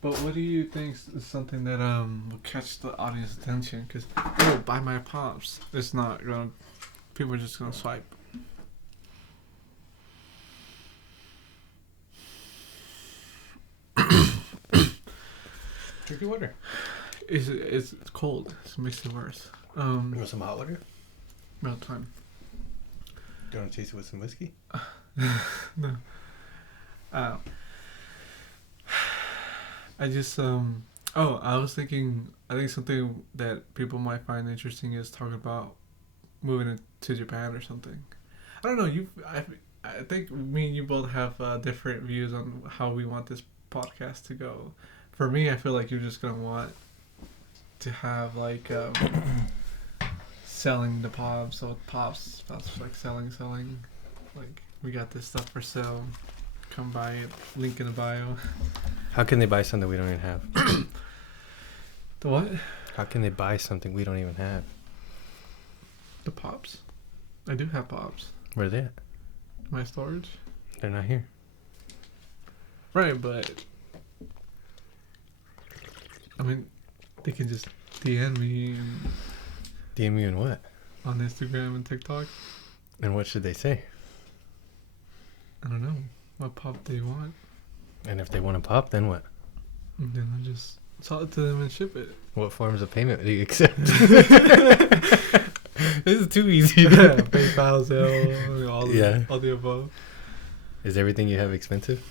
But what do you think is something that will catch the audience attention? Because buy my pops. It's not gonna. People are just gonna swipe. Drink your water. It's cold. It makes it worse. You want some hot water? About time. Do you want to chase it with some whiskey? No. I just I was thinking. I think something that people might find interesting is talking about moving to Japan or something. I don't know. I think me and you both have different views on how we want this podcast to go. For me, I feel like you're just gonna want to have like selling the pops. So pops, that's like selling. Like we got this stuff for sale. Come buy it. Link in the bio. How can they buy something we don't even have? The what? How can they buy something we don't even have? The pops. I do have pops. Where are they at? My storage. They're not here. Right, but I mean, they can just DM me DM you and what? on Instagram and TikTok. And what should they say? I don't know what pop they want, And if they want to pop, then what? and then I just sell it to them and ship it. What forms of payment do you accept? This is too easy. PayPal, Zelle, all the above. Is everything you have expensive?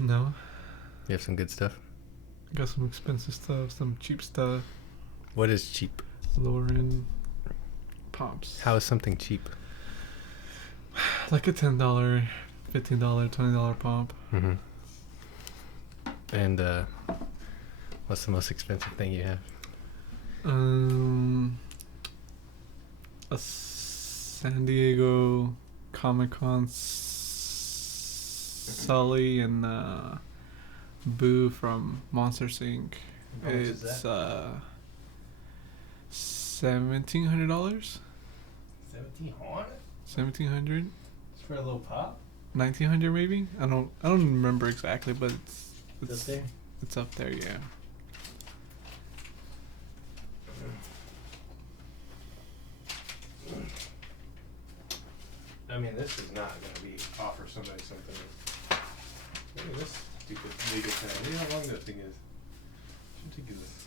No, You have some good stuff? got some expensive stuff, some cheap stuff, What is cheap? lower end pops. How is something cheap? Like a $10, $15, $20 pop. Mm-hmm. And what's the most expensive thing you have? A San Diego Comic-Con Sully and Boo from Monsters Inc. How much is It's that? $1,700. 1,700? $1,700. It's for a little pop? $1,900 maybe. I don't remember exactly, but It's up there? It's up there, yeah. I mean, this is not going to be offer somebody something. Look at this stupid legal thing. Look how long that thing is. It's ridiculous.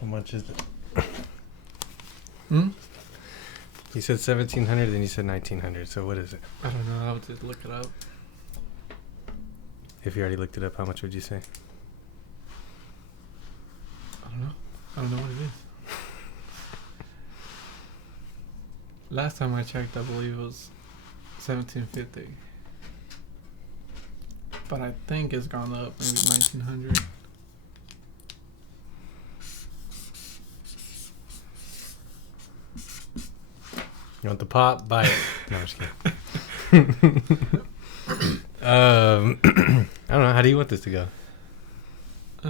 How much is it? You said 1,700, then you said 1,900. So what is it? I don't know. I would just look it up. If you already looked it up, how much would you say? I don't know. I don't know what it is. Last time I checked, I believe it was $1,750. But I think it's gone up, maybe $1,900. You want the pop? Buy it. No, I'm just kidding. I don't know. How do you want this to go? I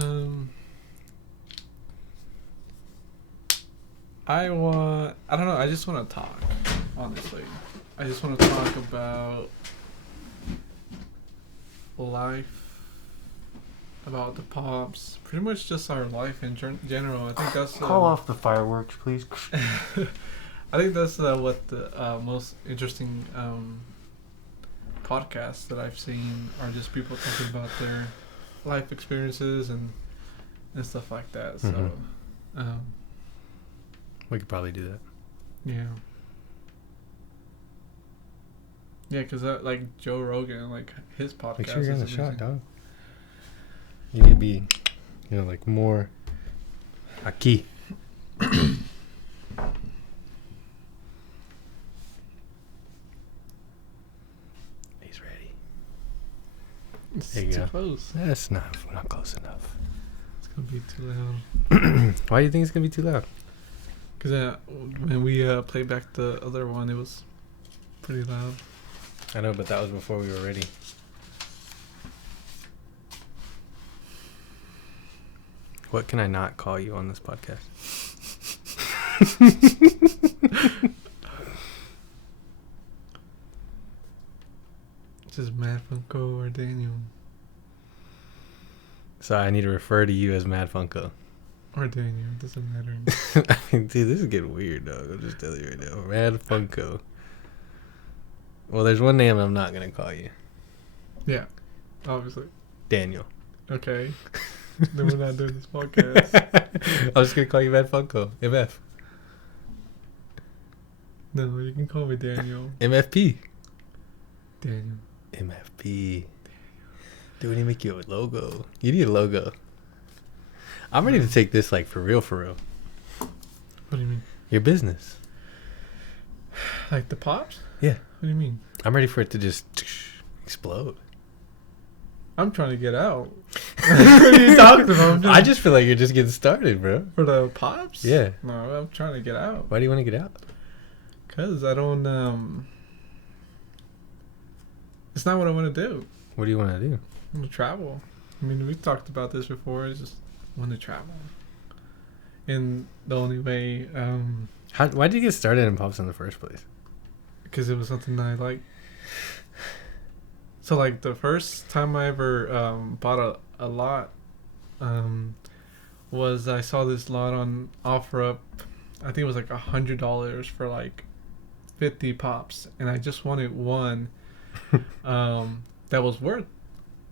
don't know. I just want to talk, honestly. I just want to talk about life, about the pops, pretty much just our life in general. I think that's Call off the fireworks, please. I think that's what the most interesting podcasts that I've seen are just people talking about their life experiences and stuff like that. So, Mhm. We could probably do that. yeah. Yeah, because like Joe Rogan, like his podcast. Make sure you're in the is shot, amazing. dog. You need to be, like more aquí. He's ready. It's There you too go. close. That's not close enough. It's gonna be too loud. Why do you think it's gonna be too loud? Because when we played back the other one, it was pretty loud. I know, but that was before we were ready. What can I not call you on this podcast? Just MadFunko or Daniel. So I need to refer to you as Mad Funko. Or Daniel, doesn't matter. I mean, dude, this is getting weird, dog. I'll just tell you right now. Mad Funko. Well, there's one name I'm not gonna call you. Yeah, obviously. Daniel. Okay. Then we're not doing this podcast. I'm just gonna call you Mad Funko. MF. No, you can call me Daniel. MFP. Daniel. MFP. Dude, we need to make you a logo. You need a logo. I'm ready to take this like for real, for real. What do you mean? Your business. Like the pops? Yeah. What do you mean? I'm ready for it to just explode. I'm trying to get out. What are you talking about? I just feel like you're just getting started, bro. For the pops? Yeah. No, I'm trying to get out. Why do you want to get out? Because I don't, it's not what I want to do. What do you want to do? I want to travel. I mean, we've talked about this before. I just want to travel. And the only way, Why did you get started in Pops in the first place? because it was something I like. So, like, the first time I ever bought a lot was I saw this lot on OfferUp. I think it was like $100 for like 50 pops. And I just wanted one that was worth,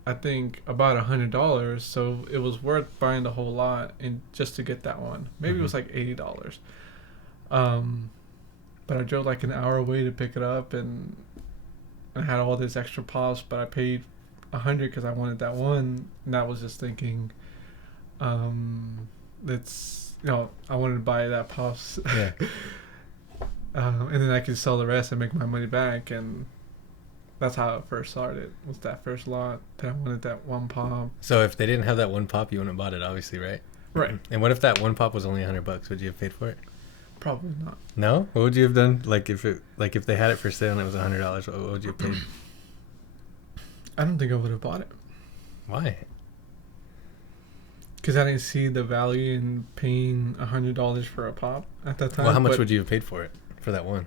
I think, about $100. So it was worth buying the whole lot and just to get that one. Maybe it was like $80. But I drove like an hour away to pick it up, and I had all this extra pops, but I paid $100 because I wanted that one. And I was just thinking, that's, I wanted to buy that pops. Yeah. And then I could sell the rest and make my money back. And that's how it first started, was that first lot that I wanted that one pop. So if they didn't have that one pop, you wouldn't have bought it, obviously, right? Right. And what if that one pop was only $100? Would you have paid for it? Probably not. No? What would you have done? Like if they had it for sale and it was $100, what would you have paid? I don't think I would have bought it. Why? Because I didn't see the value in paying $100 for a pop at that time. Well, how much would you have paid for it? For that one?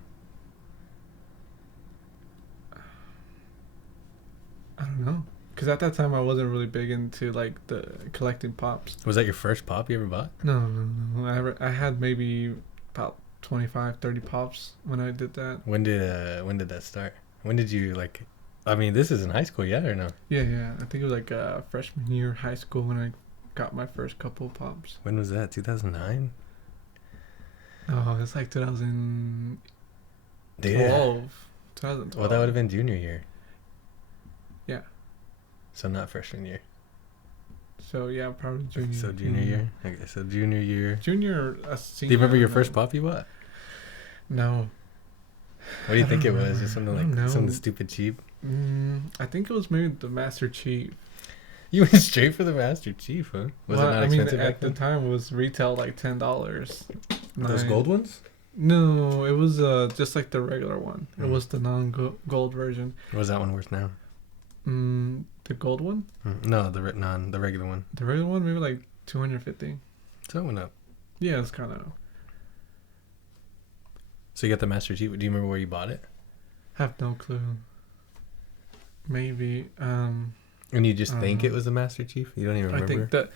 I don't know. Because at that time, I wasn't really big into, like, the collecting pops. Was that your first pop you ever bought? No. I had maybe about 25, 30 pops when I did that. When did that start? When did you, like... I mean, this is in high school, yeah, or no? Yeah. I think it was, like, freshman year of high school when I got my first couple of pops. When was that? 2009? Oh, it's like 2012. Yeah. 2012. Well, that would have been junior year. Yeah. So not freshman year. So, yeah, probably junior. So junior year? Okay, so junior year. Junior, Do senior. you remember your first pop you bought? No. What do you I think it don't was? remember. Just something I don't like something know. stupid cheap? I think it was maybe the Master Chief. You went straight for the Master Chief, huh? Was it not expensive back at the then? time, it was retail like $10. Those gold ones? No, it was just like the regular one. It Mm. was the non-gold version. What is that one worth now? The gold one? No, the regular one. The regular one, maybe like 250. So it went up. Yeah, it's kind of. So you got the Master Chief. Do you remember where you bought it? Have no clue. Maybe. And you just think it was the Master Chief? You don't even remember? I think that,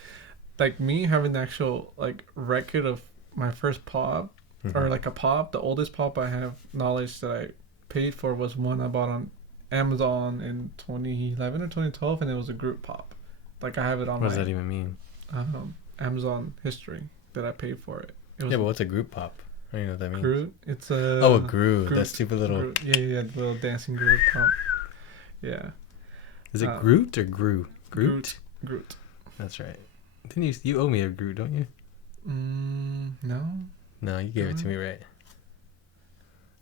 like, me having the actual like record of my first pop, or like a pop, the oldest pop I have knowledge that I paid for was one I bought on Amazon in 2011 or 2012, and it was a group pop. Like, I have it on What does that even mean? Amazon history that I paid for it. It was Yeah, but what's a group pop? I don't even know what that means. Groot. It's a Oh, a Groot. Groot. That stupid little... Groot. Yeah, the little dancing Groot pop. Yeah. Is it Groot or Gru? Groot? Groot. That's right. Didn't you owe me a Groot, don't you? No. No, you gave it to me, right?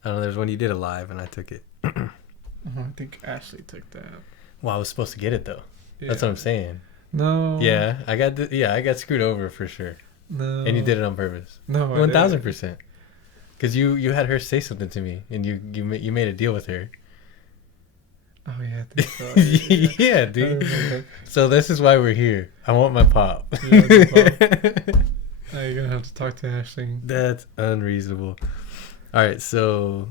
I don't know. There's one you did a live, and I took it. I think Ashley took that. Well, I was supposed to get it though. Yeah. That's what I'm saying. No. Yeah, I got screwed over for sure. No. And you did it on purpose. No. 1,000%. Because you had her say something to me, and you made a deal with her. Oh yeah, I think so. Yeah, dude. So this is why we're here. I want my pop. Yeah, now you're gonna have to talk to Ashley. That's unreasonable. All right, so,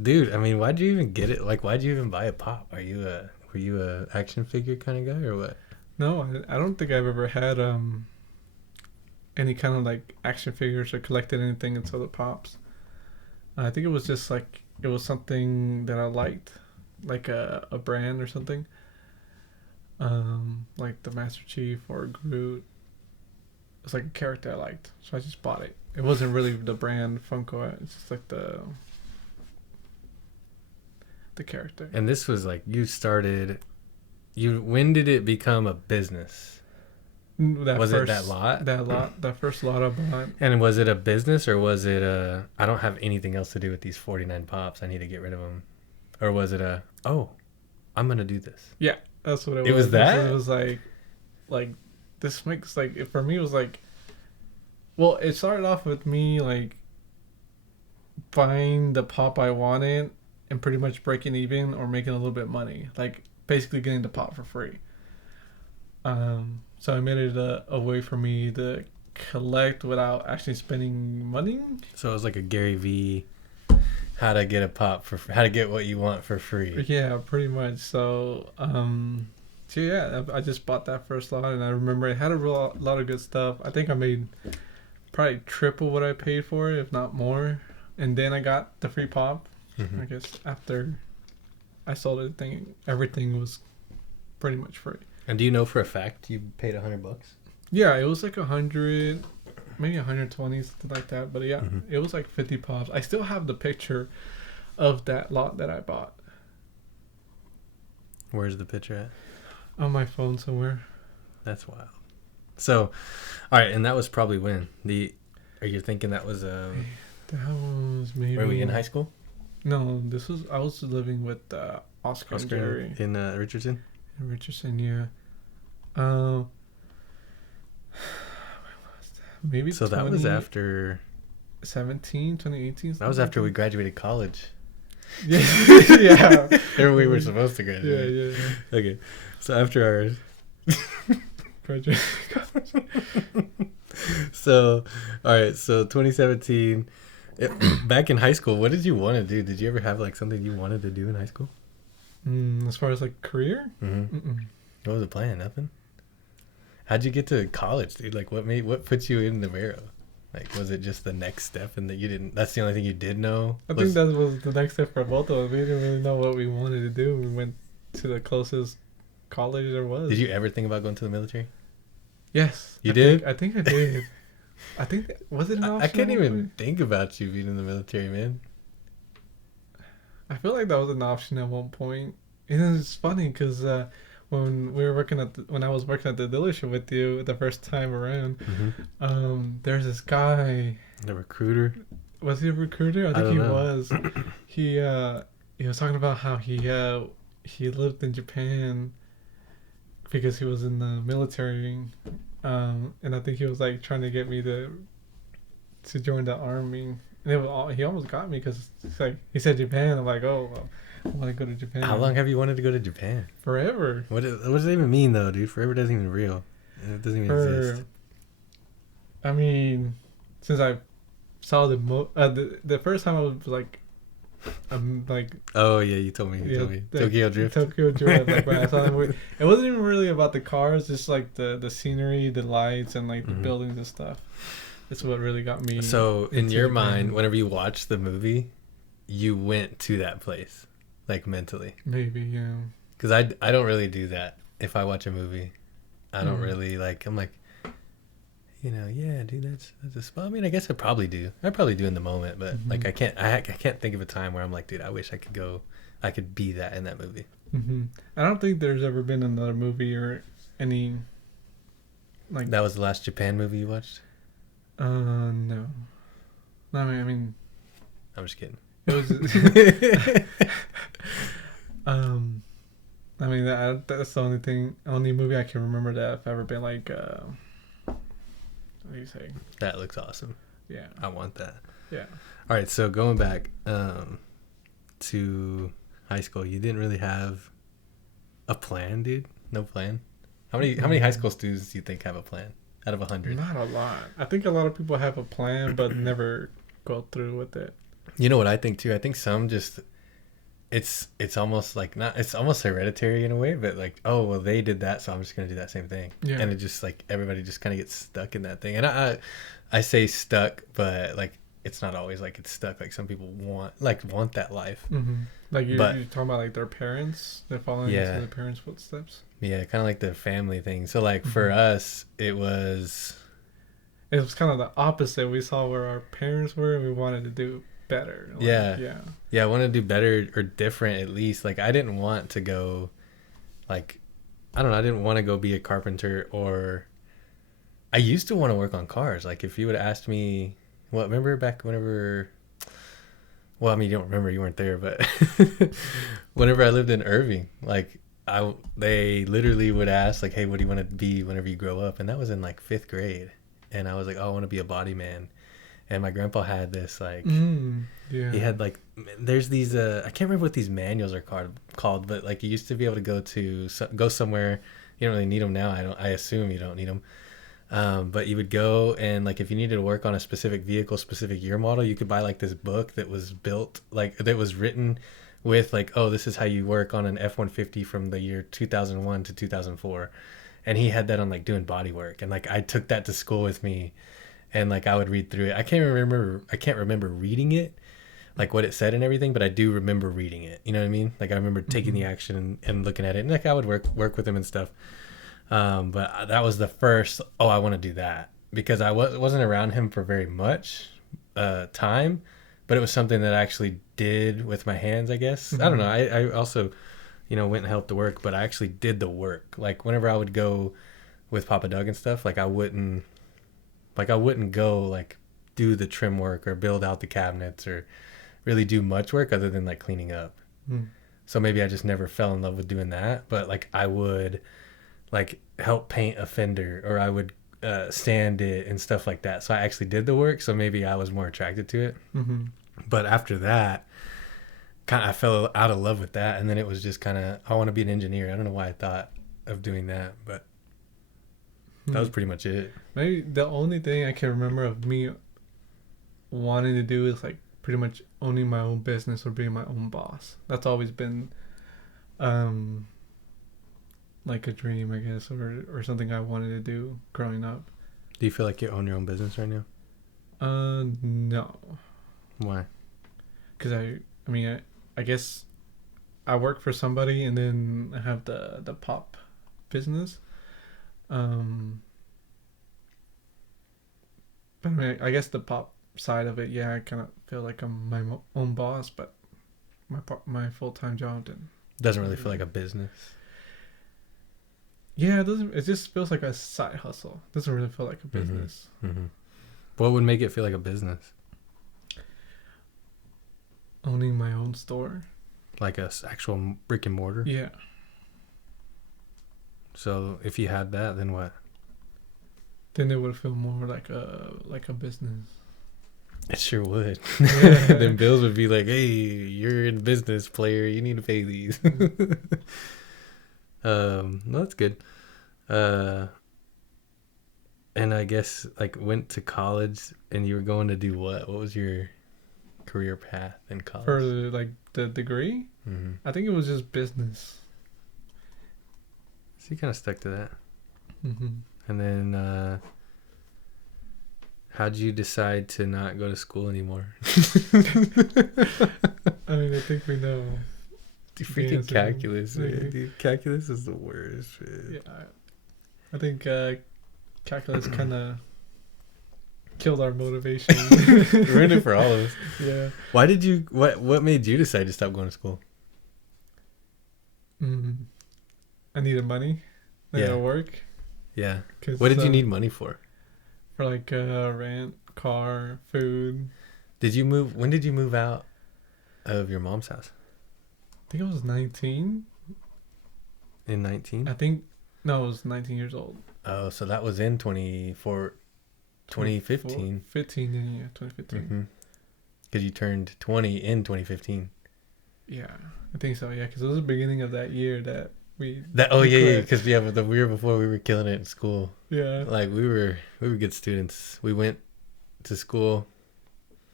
dude, I mean, why'd you even get it? Like, why'd you even buy a pop? Were you a action figure kind of guy or what? No, I don't think I've ever had any kind of like action figures or collected anything until the pops. I think it was just like it was something that I liked, like a brand or something. Like the Master Chief or Groot. It's like a character I liked, so I just bought it. It wasn't really the brand Funko. It's just like the character. And this was like when did it become a business? Was it that lot? That first lot I bought. And was it a business or was it I don't have anything else to do with these 49 pops. I need to get rid of them. Or was it I'm going to do this? Yeah, that's what it was. It was that? It was like this makes like, for me it was like, well, it started off with me like buying the pop I wanted and pretty much breaking even or making a little bit of money. Like basically getting the pop for free. So I made it a way for me to collect without actually spending money. So it was like a Gary V, how to get what you want for free. Yeah, pretty much. So, so yeah, I just bought that first lot, and I remember it had a lot of good stuff. I think I made probably triple what I paid for it, if not more. And then I got the free pop. Mm-hmm. I guess after I sold everything was pretty much free. And do you know for a fact you paid $100? Yeah, it was like 100, maybe 120, something like that. But yeah, It was like 50 pops. I still have the picture of that lot that I bought. Where's the picture at? On my phone somewhere. That's wild. So, all right, and that was probably when are you thinking that was That was maybe. were we in high school? No, I was living with Oscar and Jerry in Richardson. in Richardson. Yeah. When was that? Maybe. So that was after 2018. That was after we graduated college. Yeah. Yeah. Or we were supposed to graduate. Yeah. Okay, so after our Graduate. So, all right. So 2017. Back in high school, what did you want to do? Did you ever have like something you wanted to do in high school? As far as like career. What was the plan? Nothing. How'd you get to college, dude? Like, what put you in the Vero? Like, was it just the next step, and that's the only thing you did know? I think that was the next step for both of us. We didn't really know what we wanted to do. We went to the closest college there was. Did you ever think about going to the military? Yes. You did? I think I did. I think was it an option? I can't even think about you being in the military, man. I feel like that was an option at one point. And it's funny because when I was working at the dealership with you the first time around, there's this guy. The recruiter. Was he a recruiter? I think he know. was. He was talking about how he lived in Japan because he was in the military, and I think he was like trying to get me to join the army. And he almost got me because he said Japan. I'm like, oh, well, I want to go to Japan. How long have you wanted to go to Japan? Forever. What does it even mean though, dude? Forever doesn't even real. It doesn't even exist. I mean, since I saw the first time I was like, Oh yeah, you told me. Tokyo Drift. Tokyo Drift. Like when I saw them, it wasn't even really about the cars, just like the scenery, the lights, and like the buildings and stuff. It's what really got me. So in your mind, whenever you watch the movie, you went to that place, like mentally. Maybe, yeah. Because I don't really do that. If I watch a movie, I don't really like. I'm like, yeah, dude, that's a spot. I mean, I guess I probably do. I probably do in the moment, but like I can't think of a time where I'm like, dude, I wish I could go. I could be that in that movie. I don't think there's ever been another movie or any like That was the last Japan movie you watched? no. No, I mean I'm just kidding. it was I mean that's the only movie I can remember that I've ever been like what do you say? That looks awesome. Yeah. I want that. Yeah. All right, so going back to high school, you didn't really have a plan, dude? No plan? How many high school students do you think have a plan out of 100? Not a lot. I think a lot of people have a plan but never go through with it. You know what I think too? I think some just it's almost like not it's almost hereditary in a way, but like, oh well, they did that, so I'm just gonna do that same thing. Yeah. And it just like everybody just kind of gets stuck in that thing. And I say stuck, but like it's not always like it's stuck. Like some people want that life. Like you're talking about like their parents, they're following into their parents' footsteps. Yeah, kind of like the family thing. So like for us, it was kind of the opposite. We saw where our parents were and we wanted to do better. Like, yeah, I want to do better or different at least. Like I didn't want to go like I don't know, I didn't want to go be a carpenter, or I used to want to work on cars. Like if you would have asked me, well, remember back whenever, well, I mean, you don't remember, you weren't there, but whenever I lived in Irving, like they literally would ask like, hey, what do you want to be whenever you grow up? And that was in like 5th grade. And I was like, oh, I want to be a body man. And my grandpa had this like, he had like, there's these, I can't remember what these manuals are called, but like you used to be able to go somewhere. You don't really need them now. I assume you don't need them. But you would go and like if you needed to work on a specific vehicle, specific year model, you could buy like this book that was built like that was written with like, oh, this is how you work on an F-150 from the year 2001 to 2004. And he had that on like doing body work, and like I took that to school with me, and like I would read through it. I can't remember reading it, like what it said and everything, but I do remember reading it. You know what I mean? Like I remember taking the action and looking at it, and like I would work with him and stuff. But that was the first, oh, I want to do that, because I wasn't around him for very much time, but it was something that I actually did with my hands, I guess. I don't know. I also, went and helped the work, but I actually did the work. Like whenever I would go with Papa Doug and stuff, like I wouldn't go like do the trim work or build out the cabinets or really do much work other than like cleaning up. So maybe I just never fell in love with doing that, but like I would like help paint a fender, or I would sand it and stuff like that. So I actually did the work, so maybe I was more attracted to it. But after that, I fell out of love with that, and then it was just kind of, I want to be an engineer. I don't know why I thought of doing that, but that was pretty much it. Maybe the only thing I can remember of me wanting to do is like pretty much owning my own business or being my own boss. That's always been like a dream, I guess, or something I wanted to do growing up. Do you feel like you own your own business right now? No. Why? Because I guess I work for somebody, and then I have the pop business. But I guess the pop side of it, yeah, I kind of feel like I'm my own boss, but my full-time job doesn't really feel like a business. Yeah, it doesn't. It just feels like a side hustle. It doesn't really feel like a business. What would make it feel like a business? Owning my own store. Like a actual brick and mortar? Yeah. So if you had that, then what? Then it would feel more like a business. It sure would. Yeah. Then bills would be like, hey, you're in business, player. You need to pay these. No, that's good. And I guess like went to college, and you were going to do what? What was your career path in college? For like the degree? I think it was just business. So you kind of stuck to that. And then how'd you decide to not go to school anymore? I mean, I think we know. Dude, freaking calculus, man. Dude, calculus is the worst, man. Yeah, I think calculus kind of killed our motivation. Ruined it for all of us. Yeah. Why did you? What made you decide to stop going to school? I needed money. I needed work. Yeah. 'Cause, What did you need money for? For like rent, car, food. Did you move? When did you move out of your mom's house? I think I was 19. In 19? I think no, I was 19 years old. Oh, so that was in 2015. 15, yeah, 2015. Mm-hmm. Because you turned 20 in 2015. Yeah, I think so. Yeah, because it was the beginning of that year that we. Yeah, because the year before we were killing it in school. Yeah. Like we were good students. We went to school.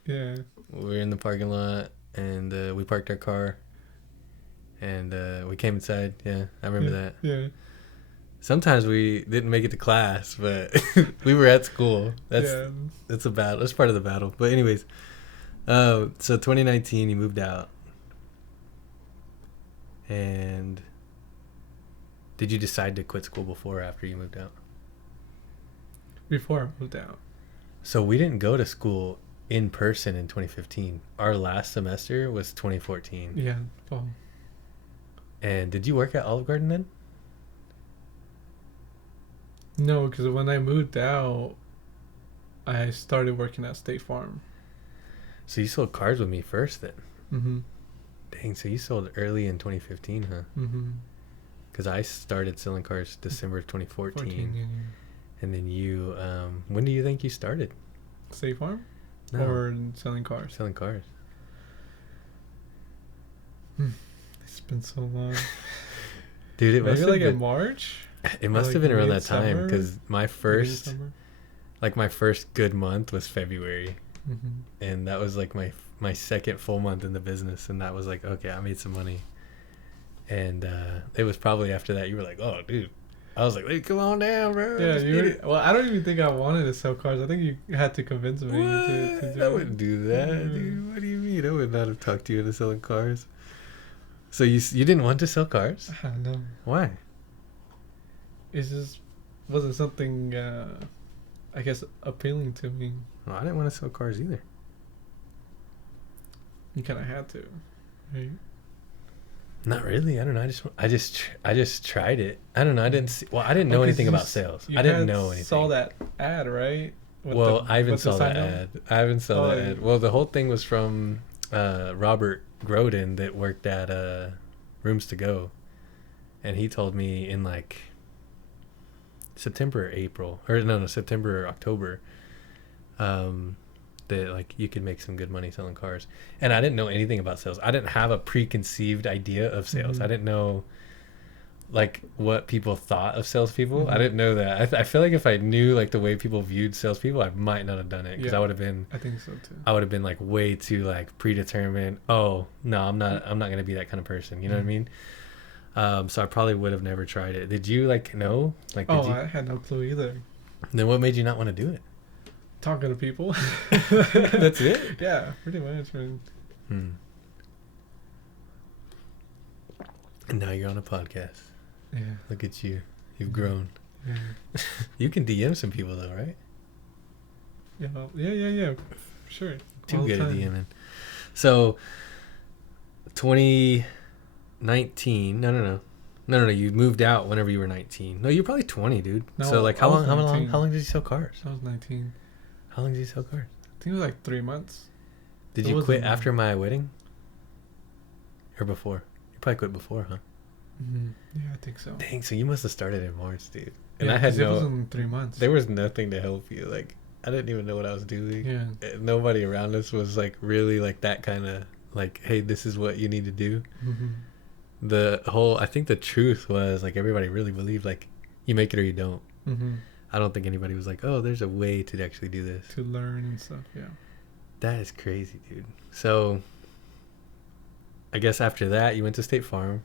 Yeah. We were in the parking lot and we parked our car. And we came inside. Yeah, I remember that. Yeah. Sometimes we didn't make it to class, but we were at school. That's a battle. That's part of the battle. But anyways, so 2019, you moved out. And did you decide to quit school before or after you moved out? Before I moved out. So we didn't go to school in person in 2015. Our last semester was 2014. Yeah, fall. And did you work at Olive Garden then? No, because when I moved out, I started working at State Farm. So you sold cars with me first then? Mm-hmm. Dang, so you sold early in 2015, huh? Mm-hmm. Because I started selling cars December of 2014. Yeah. And then you, when do you think you started? State Farm? No. Or selling cars? Selling cars. It's been so long. Dude, it Maybe must have like been, in March? it must like have been around that mid-summer? time because my first good month was February. Mm-hmm. And that was like my second full month in the business. And that was like, okay, I made some money. And it was probably after that you were like, oh, dude. I was like, hey, come on down, bro. Yeah, well, I don't even think I wanted to sell cars. I think you had to convince me to do I it. wouldn't do that, dude. What do you mean? I would not have talked you into selling cars. So you didn't want to sell cars? I don't know. Why? It just wasn't something, I guess, appealing to me. Well, I didn't want to sell cars either. You kind of had to, right? Not really. I don't know. I just tried it. I don't know. I didn't know anything about sales. I didn't know anything. Saw that ad, right? Ivan saw that ad. Ivan saw that ad. Well, the whole thing was from Robert Groden that worked at Rooms to Go, and he told me in like September or October, that like you could make some good money selling cars. And I didn't know anything about sales. I didn't have a preconceived idea of sales. Mm-hmm. I didn't know like what people thought of salespeople. Mm-hmm. I didn't know that. I feel like if I knew like the way people viewed salespeople, I might not have done it because I would have been like way too like predetermined. Oh no, I'm not gonna be that kind of person. You know what I mean? So I probably would have never tried it. Did you like know? Like, I had no clue either. Then what made you not want to do it? Talking to people. That's it? Yeah, pretty much, man. And now you're on a podcast. Yeah. Look at you. You've grown. Yeah. You can DM some people though, right? Yeah. Sure. Too good at DMing. So 2019. No. You moved out whenever you were 19. No, you're probably 20, dude. No, so like how long did you sell cars? I was 19. How long did you sell cars? I think it was like 3 months. Did you quit after my wedding? Or before? You probably quit before, huh? Mm-hmm. Yeah, I think so. Dang, so you must have started in March, dude. And yeah, I had it was in 3 months. There was nothing to help you. Like, I didn't even know what I was doing. Yeah. Nobody around us was like really like that kind of like, hey, this is what you need to do. Mm-hmm. I think the truth was like everybody really believed like you make it or you don't. Mm-hmm. I don't think anybody was like, oh, there's a way to actually do this. To learn and stuff, yeah. That is crazy, dude. So I guess after that, you went to State Farm.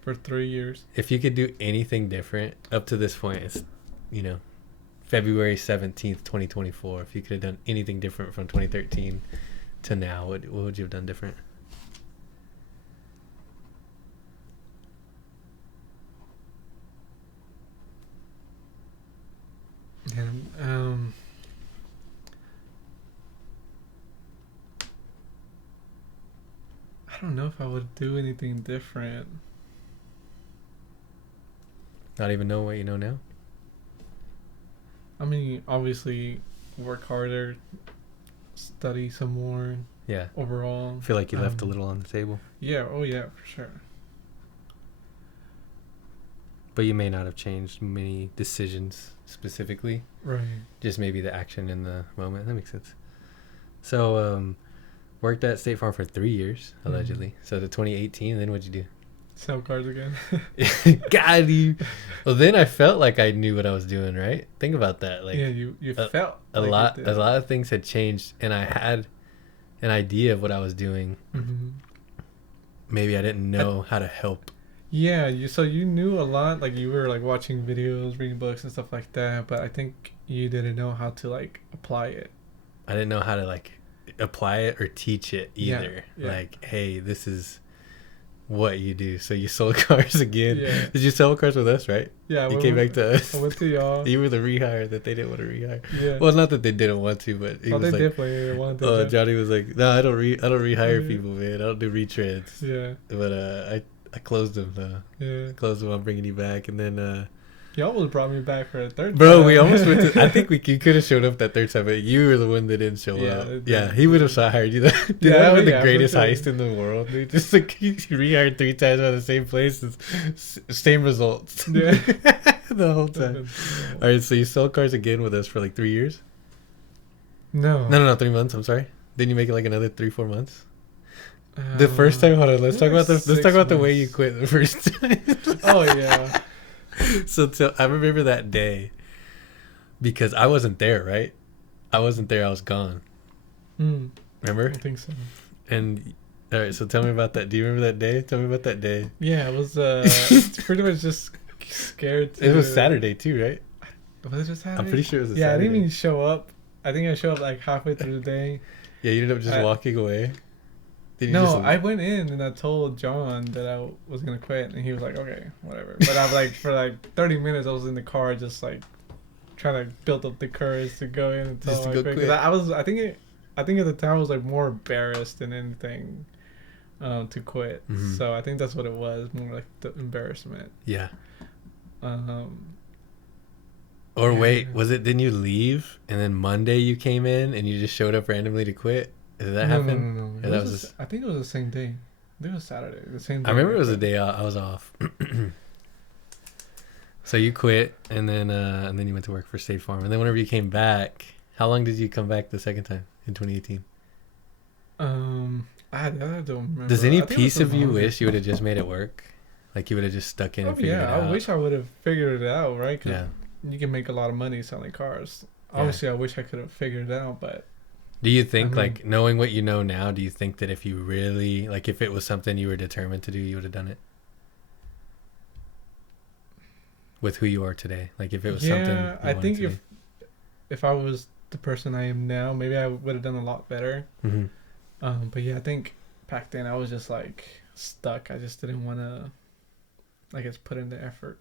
For 3 years. If you could do anything different up to this point, it's, February 17th, 2024. If you could have done anything different from 2013 to now, what would you have done different? And, I don't know if I would do anything different. Not even know what you know now? I mean, obviously, work harder, study some more Yeah. overall. I feel like you left a little on the table. Yeah, oh yeah, for sure. But you may not have changed many decisions specifically. Right. Just maybe the action in the moment. That makes sense. So, worked at State Farm for 3 years, allegedly. So to 2018, then what'd you do? Sell cars again. Got you. Well, then I felt like I knew what I was doing, right? Think about that. Like, yeah, you felt a like lot. you A did. lot of things had changed, and I had an idea of what I was doing. Mm-hmm. Maybe I didn't know how to help. Yeah, you knew a lot, like you were like watching videos, reading books and stuff like that, but I think you didn't know how to like apply it. I didn't know how to like apply it or teach it Yeah, either. yeah. Like, hey, this is what you do. So you sold cars again. Yeah. Did you sell cars with us, right? Yeah, You came back to us. I went to y'all. You were the rehire that they didn't want to rehire. Yeah. Well, not that they didn't want to, but he Well, was they like, definitely wanted to. Johnny was like, no, I don't rehire Yeah. people, man. I don't do retreads. Yeah, But I closed them though. yeah. Closed them. I'm bringing you back, and then You almost brought me back for a third bro, time. we almost went to. I think you could have showed up that third time, but you were the one that didn't show Yeah, up. it Yeah, did. he would have hired you. Dude, Yeah, that would have been yeah, the for greatest sure. heist in the world, dude. Just like you rehired 3 times by the same place, same results. Yeah. The whole time. All right, so you sell cars again with us for like 3 years? No. No, 3 months. I'm sorry. Didn't you make it like another 3-4 months? The first time, hold on. Let's talk about the way you quit the first time. Oh yeah. So I remember that day because I wasn't there, right? I wasn't there. I was gone. Mm, Remember? I think so. And all right, so tell me about that. Do you remember that day? Tell me about that day. Yeah, it was pretty much just scared. It was Saturday too, right? Was it just Saturday? I'm pretty sure it was a Yeah, Saturday. I didn't even show up. I think I showed up like halfway through the day. Yeah, you ended up just walking away. Did you No, just- I went in and I told John that I was gonna quit, and he was like, "Okay, whatever." But I'm like, for like 30 minutes, I was in the car just like trying to build up the courage to go in and tell Just to him I go quit. 'Cause quit. I think at the time I was like more embarrassed than anything to quit. Mhm. So I think that's what it was, more like the embarrassment. Yeah. Yeah. Wait, was it? Didn't you leave and then Monday you came in and you just showed up randomly to quit? Did that happen? No. Or It that was was just, I think it was the same day. I think it was Saturday. The same day. I remember it was a quit. day I was off. So you quit and then you went to work for State Farm, and then whenever you came back, how long did you come back the second time in 2018? I don't remember. Does any I think it was piece of the you longest. wish you would have just made it work? Like you would have just stuck in and Oh figured it yeah, out? I wish I would have figured it out, right? 'Cause Yeah. you can make a lot of money selling cars. Yeah. Obviously, I wish I could have figured it out, but Do you think, Mhm. like, knowing what you know now, do you think that if you really, like, if it was something you were determined to do, you would have done it? With who you are today? Like, if it was something you yeah, I wanted think to do. if I was the person I am now, maybe I would have done a lot better. Mhm. But yeah, I think back then I was just like stuck. I just didn't want to, I guess, put in the effort.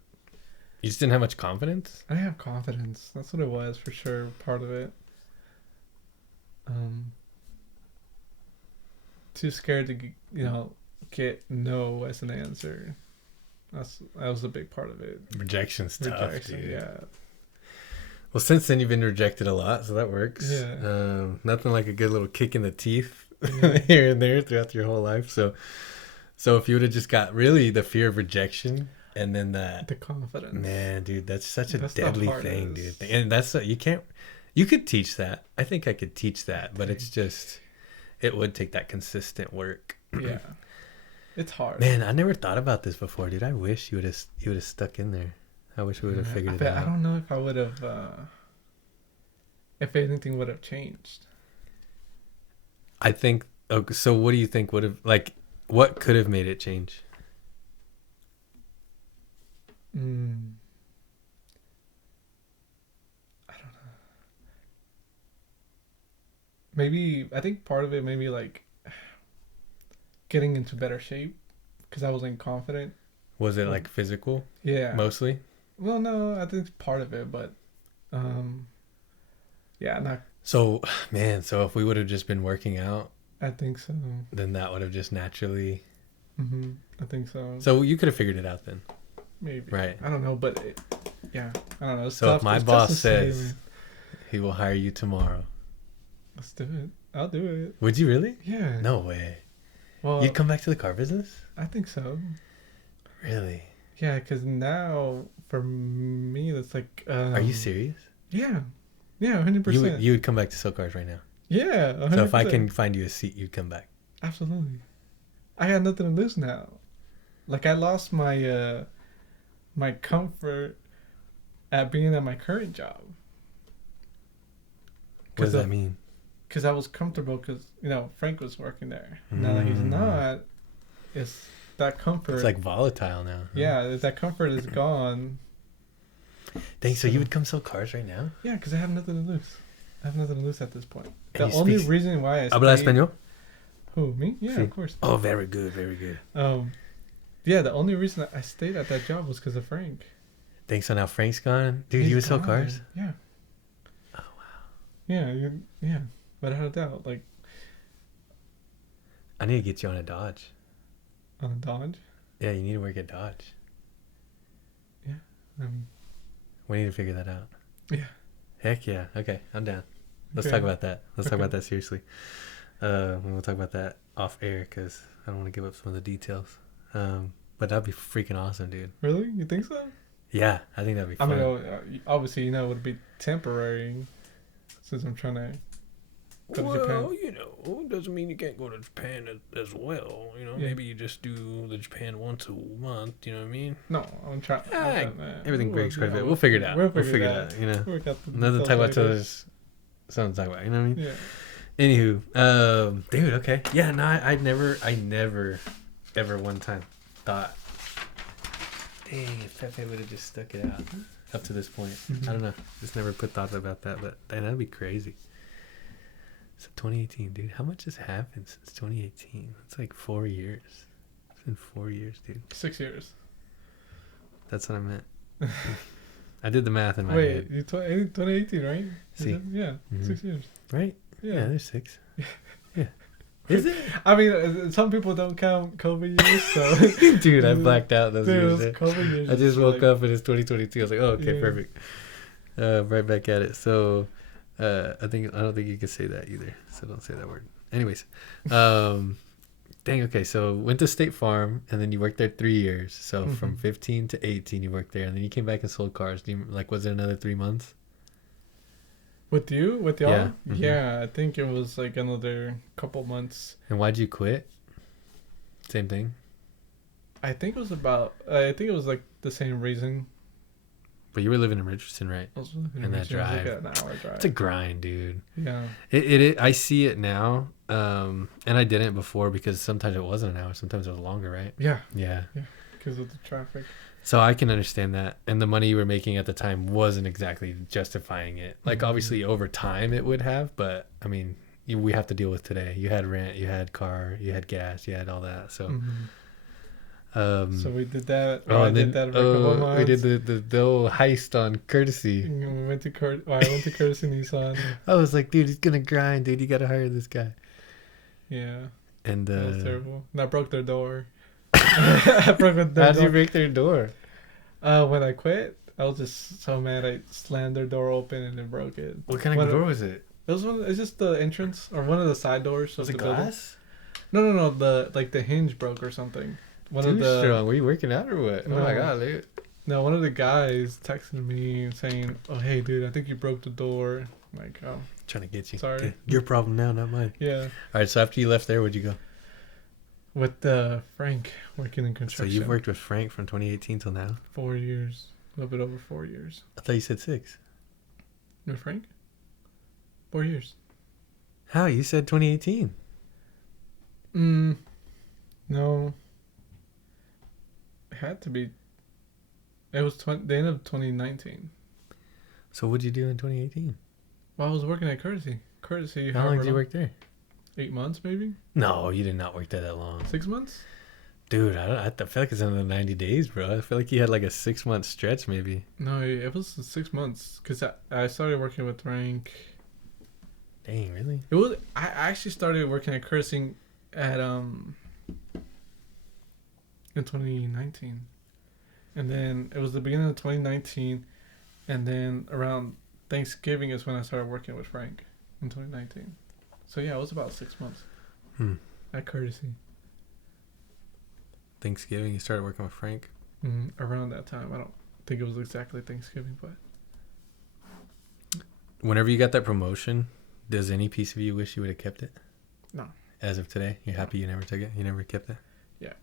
You just didn't have much confidence? I didn't have confidence. That's what it was for sure. Part of it. Too scared to get no as an answer. That was a big part of it. Rejection's tough, Rejection, dude. yeah. Well, since then, you've been rejected a lot, so that works. Yeah. Nothing like a good little kick in the teeth Yeah. here and there throughout your whole life. So if you would have just got really the fear of rejection and then that, The confidence. man, dude, that's such a That's the deadly thing, hardest. dude. And that's you could teach that. I think I could teach that, but it's just, it would take that consistent work. Yeah. It's hard. Man, I never thought about this before, dude. I wish you would have stuck in there. I wish we would have Yeah, figured it but out. I don't know if I would have, if anything would have changed. I think. Okay, so what do you think would have, like, what could have made it change? I don't know. Maybe I think part of it maybe like getting into better shape because I wasn't confident. Was it like physical Yeah. mostly? Well, no, I think it's part of it, but yeah, not. So, man, so if we would have just been working out, I think so. then that would have just naturally. I think so. So you could have figured it out then. maybe. Right. I don't know, but yeah, I don't know. It's So tough. if my It's tough boss to say, says man. he will hire you tomorrow, Let's do it. I'll do it. would you really? Yeah. No way. Well, You'd come back to the car business? I think so. Really? Yeah, because now for me, it's like. Are you serious? Yeah. Yeah, 100%. You would come back to sell cars right now. Yeah, 100%. So if I can find you a seat, you'd come back. Absolutely. I got nothing to lose now. Like I lost my my comfort at being at my current job. What does that mean? Because I was comfortable because, Frank was working there. Now that he's not, it's that comfort. It's like volatile now. Huh? Yeah, that comfort is gone. Dang, so you would come sell cars right now? Yeah, because I have nothing to lose. I have nothing to lose at this point. And The you only speak- reason why I Habla stayed... español? Who, me? Yeah, Sí. of course. Oh, very good, very good. Yeah, the only reason I stayed at that job was because of Frank. Thanks. So now Frank's gone. Dude, He's you would sell gone, cars? Yeah. Oh, wow. Yeah, yeah. Without a doubt. Like, I need to get you on a Dodge. on a Dodge. Yeah, you need to work at Dodge. Um, We need to figure that out. Yeah. Heck yeah. Okay, I'm down. Let's Okay. talk about that. Let's talk Okay. about that seriously. We'll talk about that off air because I don't want to give up some of the details. But that'd be freaking awesome, dude. Really? You think so? Yeah, I think that'd be I fun. mean, obviously, it would be temporary since I'm trying to go to Japan. Doesn't mean you can't go to Japan as well. Yeah. Maybe you just do the Japan once a month. You know what I mean? No, I'm trying. Everything breaks quite a bit. We'll figure it out. We'll figure it out. Work out the Nothing to details talk about later. till there's something to talk about. You know what I mean? Yeah. Anywho, dude, okay. Yeah, no, I never, ever one time thought, dang, if Pepe would have just stuck it out up to this point. Mhm. I don't know. Just never put thoughts about that, but dang, that'd be crazy. So 2018, dude. How much has happened since 2018? It's like 4 years. It's been 4 years, dude. 6 years. That's what I meant. I did the math in my Wait, head. you 2018, right? Is See. it? Yeah, Mhm. 6 years. Right? Yeah, Yeah. there's 6. Yeah. Is it? I mean, some people don't count COVID years, so. Dude, I blacked out those Dude, years. those there. COVID years. I just woke up and it's 2022. I was like, oh, okay, Yeah. perfect. Right back at it. So, I don't think you can say that either. So don't say that word. Anyways, dang. Okay, so went to State Farm and then you worked there 3 years. So from Mhm. 15 to 18, you worked there, and then you came back and sold cars. Was it another 3 months? With you? With y'all? Yeah. Mhm. Yeah, I think it was like another couple months. And why'd you quit? Same thing. I think it was like the same reason. But you were living in Richardson, right? I was living in And that Richmond. It was drive. like an hour drive. It's a grind, dude. Yeah. It I see it now, and I didn't before because sometimes it wasn't an hour, sometimes it was longer, right? Yeah, Yeah. because of the traffic. So I can understand that, and the money you were making at the time wasn't exactly justifying it. Like Mhm. obviously over time it would have, but I mean we have to deal with today. You had rent, you had car, you had gas, you had all that. So, Mhm. So we did that. oh, I and did then that for a couple we did months. the old heist on Courtesy. And we went to I went to Courtesy Nissan. I was like, dude, he's gonna grind, dude. You gotta hire this guy. Yeah, And that was terrible. And I broke their door. I broke their how'd door. you break their door? When I quit, I was just so mad. I slammed their door open and then broke it. What kind of What- door was it? It was one. It's just the entrance or one of the side doors. Was of it the building. glass? No. The hinge broke or something. One Too of the strong. Were you working out or what? Oh my No. god, dude. no, one of the guys texted me saying, "Oh hey dude, I think you broke the door." I'm like, oh Trying to get you. Sorry. Okay, your problem now, not mine. yeah. All right. So after you left there, where'd you go? With Frank working in So construction. you've worked with Frank from 2018 till now. 4 years, a little bit over 4 years. I thought you said 6. With Frank, 4 years. How? You said 2018. No. It had to be. It was the end of 2019. So what'd you do in 2018? Well, I was working at Courtesy. Courtesy. How long however did you work there? 8 months, maybe No, you did not work there that long. 6 months. Dude, I feel like it's another 90 days, bro. I feel like you had like a 6-month stretch, maybe. No, it was 6 months because I started working with Frank. Dang, really? It was I actually started working at Courtesy at in 2019. and then it was the beginning of 2019, and then around Thanksgiving is when I started working with Frank in 2019. So yeah, it was about 6 months at Courtesy. Thanksgiving, you started working with Frank. Around that time, I don't think it was exactly Thanksgiving, but Whenever you got that promotion, does any piece of you wish you would have kept it? No. As of today, you're happy you never took it? You never kept it? Yeah.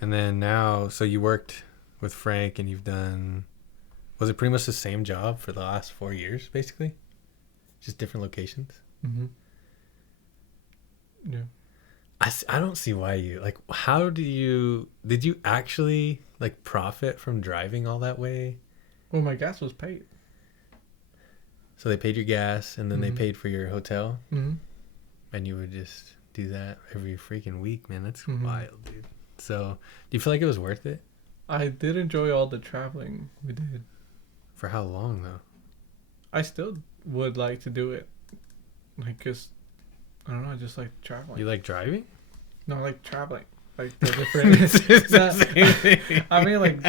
And then now, so you worked with Frank and you've done, was it pretty much the same job for the last 4 years, basically? Just different locations? Yeah. I don't see why you, like, did you actually, like, profit from driving all that way? Well, my gas was paid. So they paid your gas and then they paid for your hotel? Mm-hmm. And you would just do that every freaking week, man. That's Mhm. wild, dude. So, do you feel like it was worth it? I did enjoy all the traveling we did. For how long, though? I still would like to do it. Like, cause I don't know, I just like traveling. You like driving? No, I like traveling. Like the different. It's the same thing. I mean, like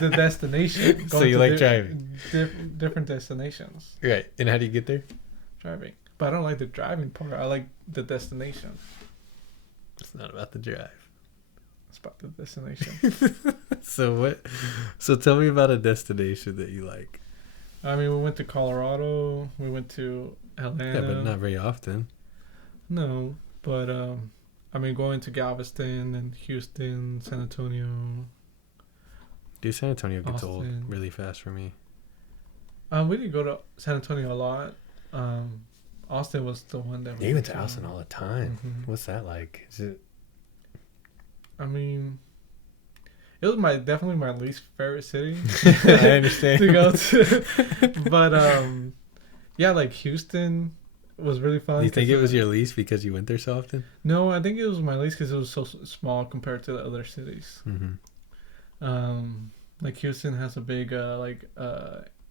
the destination. So going you to like driving? Different destinations. Right. And how do you get there? Driving, but I don't like the driving part. I like the destination. It's not about the drive. It's about the destination. So tell me about a destination that you like. I mean, we went to Colorado. We went to Atlanta. Yeah, but not very often. No, but I mean, going to Galveston and Houston, San Antonio. Dude, San Antonio gets old Austin. really fast for me. We didn't go to San Antonio a lot. Austin was the one that You went to Austin all the time. Mhm. What's that like? Is it? I mean, it was definitely my least favorite city. I understand. To go to, but yeah, like Houston was really fun. Do you think 'cause, it was your least because you went there so often? No, I think it was my least because it was so small compared to the other cities. Mm-hmm. Like Houston has a big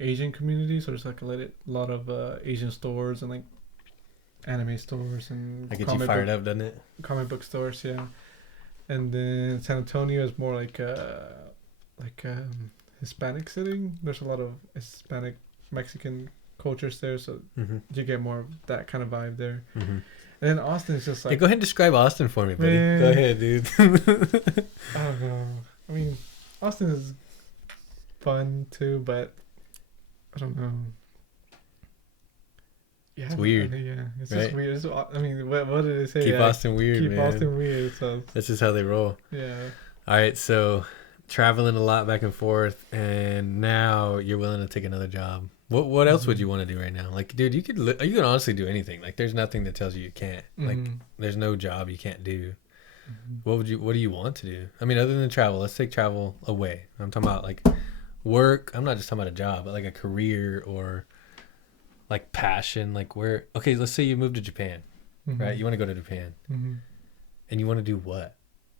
Asian community, so there's like a lot of Asian stores and like anime stores and That gets you fired up, doesn't it? comic book stores, yeah. And then San Antonio is more like Hispanic city. There's a lot of Hispanic Mexican cultures there, so you get more of that kind of vibe there. Mm-hmm. And then Austin is just like, Hey, go ahead and describe Austin for me, buddy. Man. Go ahead, dude. I don't know. I mean, Austin is fun too, but I don't know. Yeah, It's weird, Yeah, it's right? just weird. I mean, what did they say? Keep Yeah, Austin weird, keep man. Austin weird. So That's just how they roll. yeah. All right, so traveling a lot back and forth, and now you're willing to take another job. What else would you want to do right now? Like, dude, you could honestly do anything. Like, there's nothing that tells you can't. Like, there's no job you can't do. What do you want to do? I mean, other than travel, let's take travel away. I'm talking about like work. I'm not just talking about a job, but like a career or like passion. Like where? Okay, let's say you moved to Japan, right? You want to go to Japan, and you want to do what?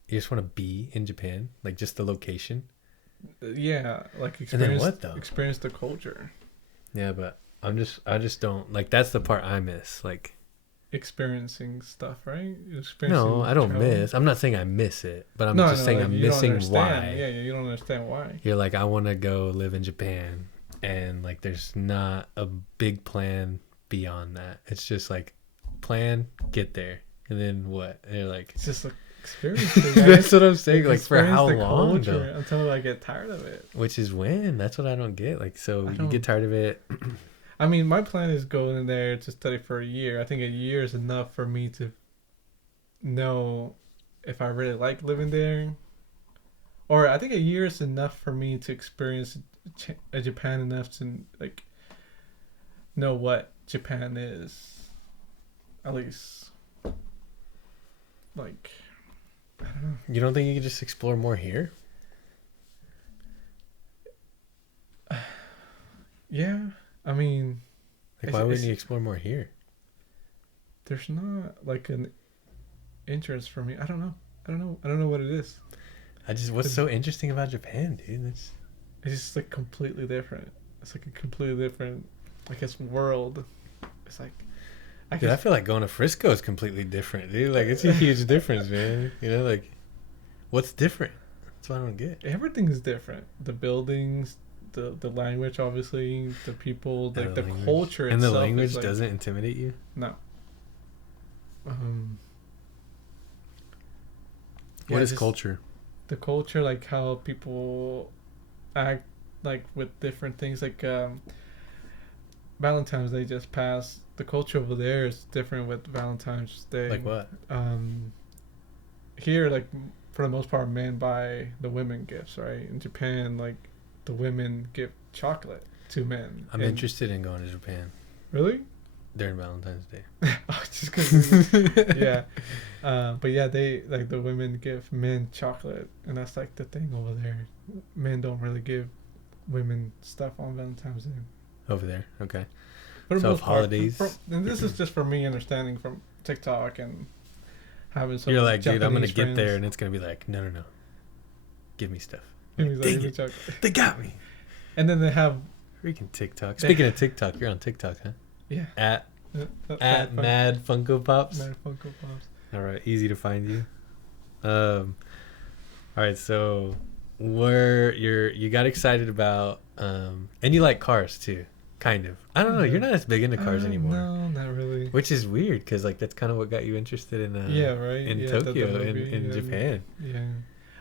You just want to be in Japan, like just the location. Yeah, like experience. And then what though? Experience the culture. Yeah, but I just don't like. That's the part I miss. Like Experiencing stuff, right? no, I don't miss. I'm not saying I miss it, but I'm just saying like, I'm you don't missing understand. why. Yeah, you don't understand why. You're like, I want to go live in Japan, and like, there's not a big plan beyond that. It's just like, plan, get there, and then what? And you're like, It's just like experiencing. that's what I'm saying. Like, for Experience how the long culture though? until I get tired of it. Which is when? That's what I don't get. Like, so you get tired of it. I mean, my plan is going in there to study for a year. I think a year is enough for me to know if I really like living there. Or I think a year is enough for me to experience Japan enough to like know what Japan is. At least, like, I don't know. You don't think you could just explore more here? Yeah, I mean, Like, why wouldn't you explore more here? there's not like an interest for me. I don't know. I don't know what it is. What's so interesting about Japan, dude? It's just like completely different. It's like a completely different, I guess, world. It's like, Dude, I feel like going to Frisco is completely different, dude. Like, it's a huge difference, man. You know, like, what's different? That's what I don't get. Everything is different. The buildings, the language, obviously, the people, like the language. culture And itself. the language is like, doesn't intimidate you? No. What is just culture? The culture, like how people act, like with different things, like Valentine's Day just passed. The culture over there is different with Valentine's Day. Like what? Here, like for the most part, men buy the women gifts, right? In Japan, like the women give chocolate to men. I'm interested in going to Japan Really? during Valentine's Day. Oh, just cause yeah. But yeah, they like the women give men chocolate, and that's like the thing over there. Men don't really give women stuff on Valentine's Day. Over there, okay. For the So most part, holidays. and this is just for me understanding from TikTok and having some. You're like, dude, I'm gonna Japanese get there, friends. and it's gonna be like, no, give me stuff. And he's like, Dang "Give me it. chocolate." They got me. And then they have Freaking TikTok. Speaking of TikTok, you're on TikTok, huh? yeah At Mad MadFunkoPops. MadFunkoPops. All right, easy to find you. All right, so you got excited about and you like cars too, kind of. I don't know. You're not as big into cars anymore, No, not really. which is weird because like that's kind of what got you interested in Yeah, right. in Yeah, Tokyo the in movie, Japan. Yeah,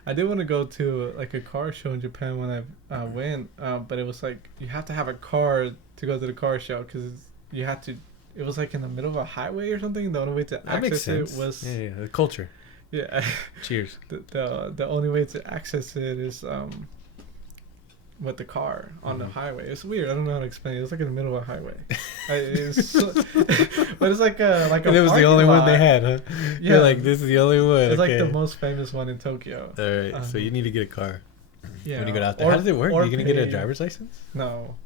I did want to go to like a car show in Japan when I went, but it was like you have to have a car to go to the car show because you had to. It was like in the middle of a highway or something. The only way to That makes access sense. it was Yeah, the culture. yeah. Cheers. The only way to access it is with the car on the Mhm. highway. It's weird. I don't know how to explain it. It's like in the middle of a highway. It's so, but it's like a And it was the only one they lot. had, huh? Yeah, You're like, this is the only one. it's okay. like the most famous one in Tokyo. All right, so you need to get a car Yeah. when you go out there. How does it work? or You're gonna get a pay- driver's license, No,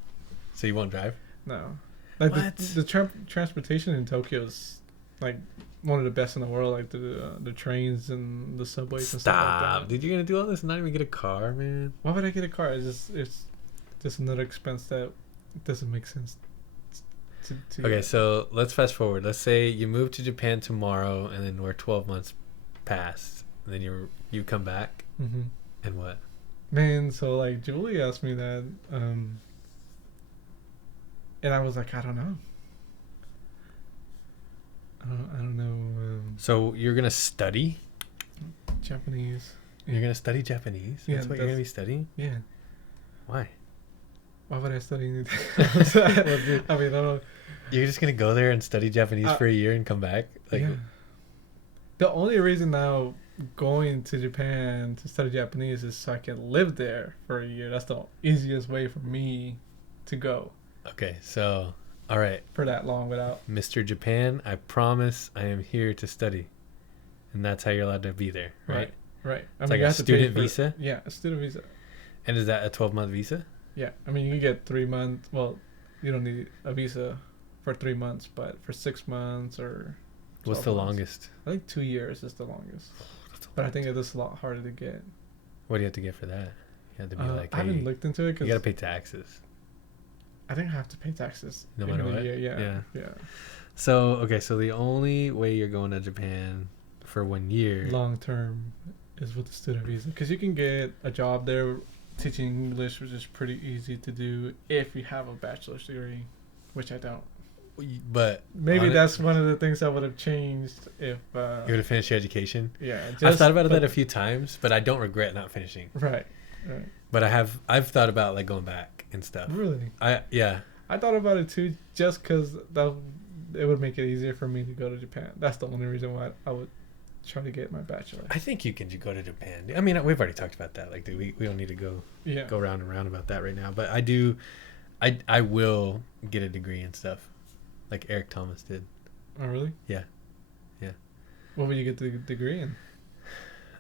so you won't drive. no. Like What? the transportation in Tokyo is like one of the best in the world. Like the trains and the subways and stuff like Stop, that. dude! You're gonna do all this and not even get a car, man. Why would I get a car? It's just another expense that doesn't make sense. To Okay, so let's fast forward. Let's say you move to Japan tomorrow, and then we're 12 months past, and then you come back, hmm and what? Man, so like Julie asked me that, and I was like, I don't know. I don't know So you're gonna study? Japanese. You're gonna study Japanese? Yeah, That's what you're gonna be studying? Yeah. Why? Why would I study anything? I mean, I don't. You're just gonna go there and study Japanese for a year and come back? Like, Yeah. The only reason now going to Japan to study Japanese is so I can live there for a year. That's the easiest way for me to go okay, so all right, for that long without. Mr. Japan, I promise I am here to study, and that's how you're allowed to be there, right? Right. I It's mean, like you a have to pay student for- visa? Yeah, a student visa. And is that a 12-month visa? Yeah, I mean, you can get 3 months. Well, you don't need a visa for 3 months, but for 6 months or. What's 12 the months. longest? I think 2 years is the longest. But I think it is a lot harder to get. What do you have to get for that? You have to be like, I haven't hey, looked into it you because gotta pay taxes. I think I have to pay taxes. No in matter the what? year. Yeah. Yeah. So okay, so the only way you're going to Japan for 1 year. Long term is with the student visa because you can get a job there teaching English, which is pretty easy to do if you have a bachelor's degree, which I don't. But Maybe on it- that's one of the things that would have changed if. you would have finished your education. Yeah, I've thought about that a few times, but I don't regret not finishing. Right. But I've thought about like going back and stuff. Really, Yeah. I thought about it too, just because that it would make it easier for me to go to Japan. That's the only reason why I would try to get my bachelor. I think you can go to Japan. I mean, we've already talked about that. Like, dude, we don't need to go Yeah. round and round about that right now. But I will get a degree and stuff, like Eric Thomas did. Oh really? Yeah. What would you get the degree in?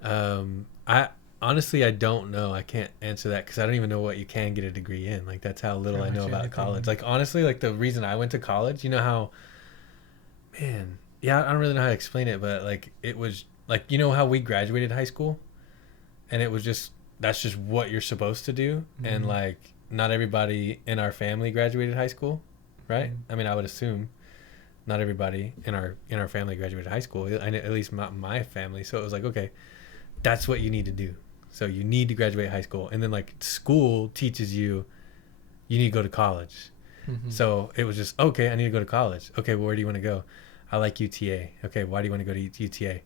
I honestly I don't know. I can't answer that because I don't even know what you can get a degree in. Like that's how little I Pretty know much about anything. college. Like honestly, like the reason I went to college, you know how, man, yeah, I don't really know how to explain it, but like it was like you know how we graduated high school, and it was just that's just what you're supposed to do, and Mhm. like not everybody in our family graduated high school, right? Mhm. I mean, I would assume. Not everybody in our family graduated high school. I know, at least my family. So it was like, okay, that's what you need to do. So you need to graduate high school, and then like school teaches you need to go to college. Mm-hmm. So it was just, okay, I need to go to college. Okay, well, where do you want to go? I like UTA. Okay, why do you want to go to UTA?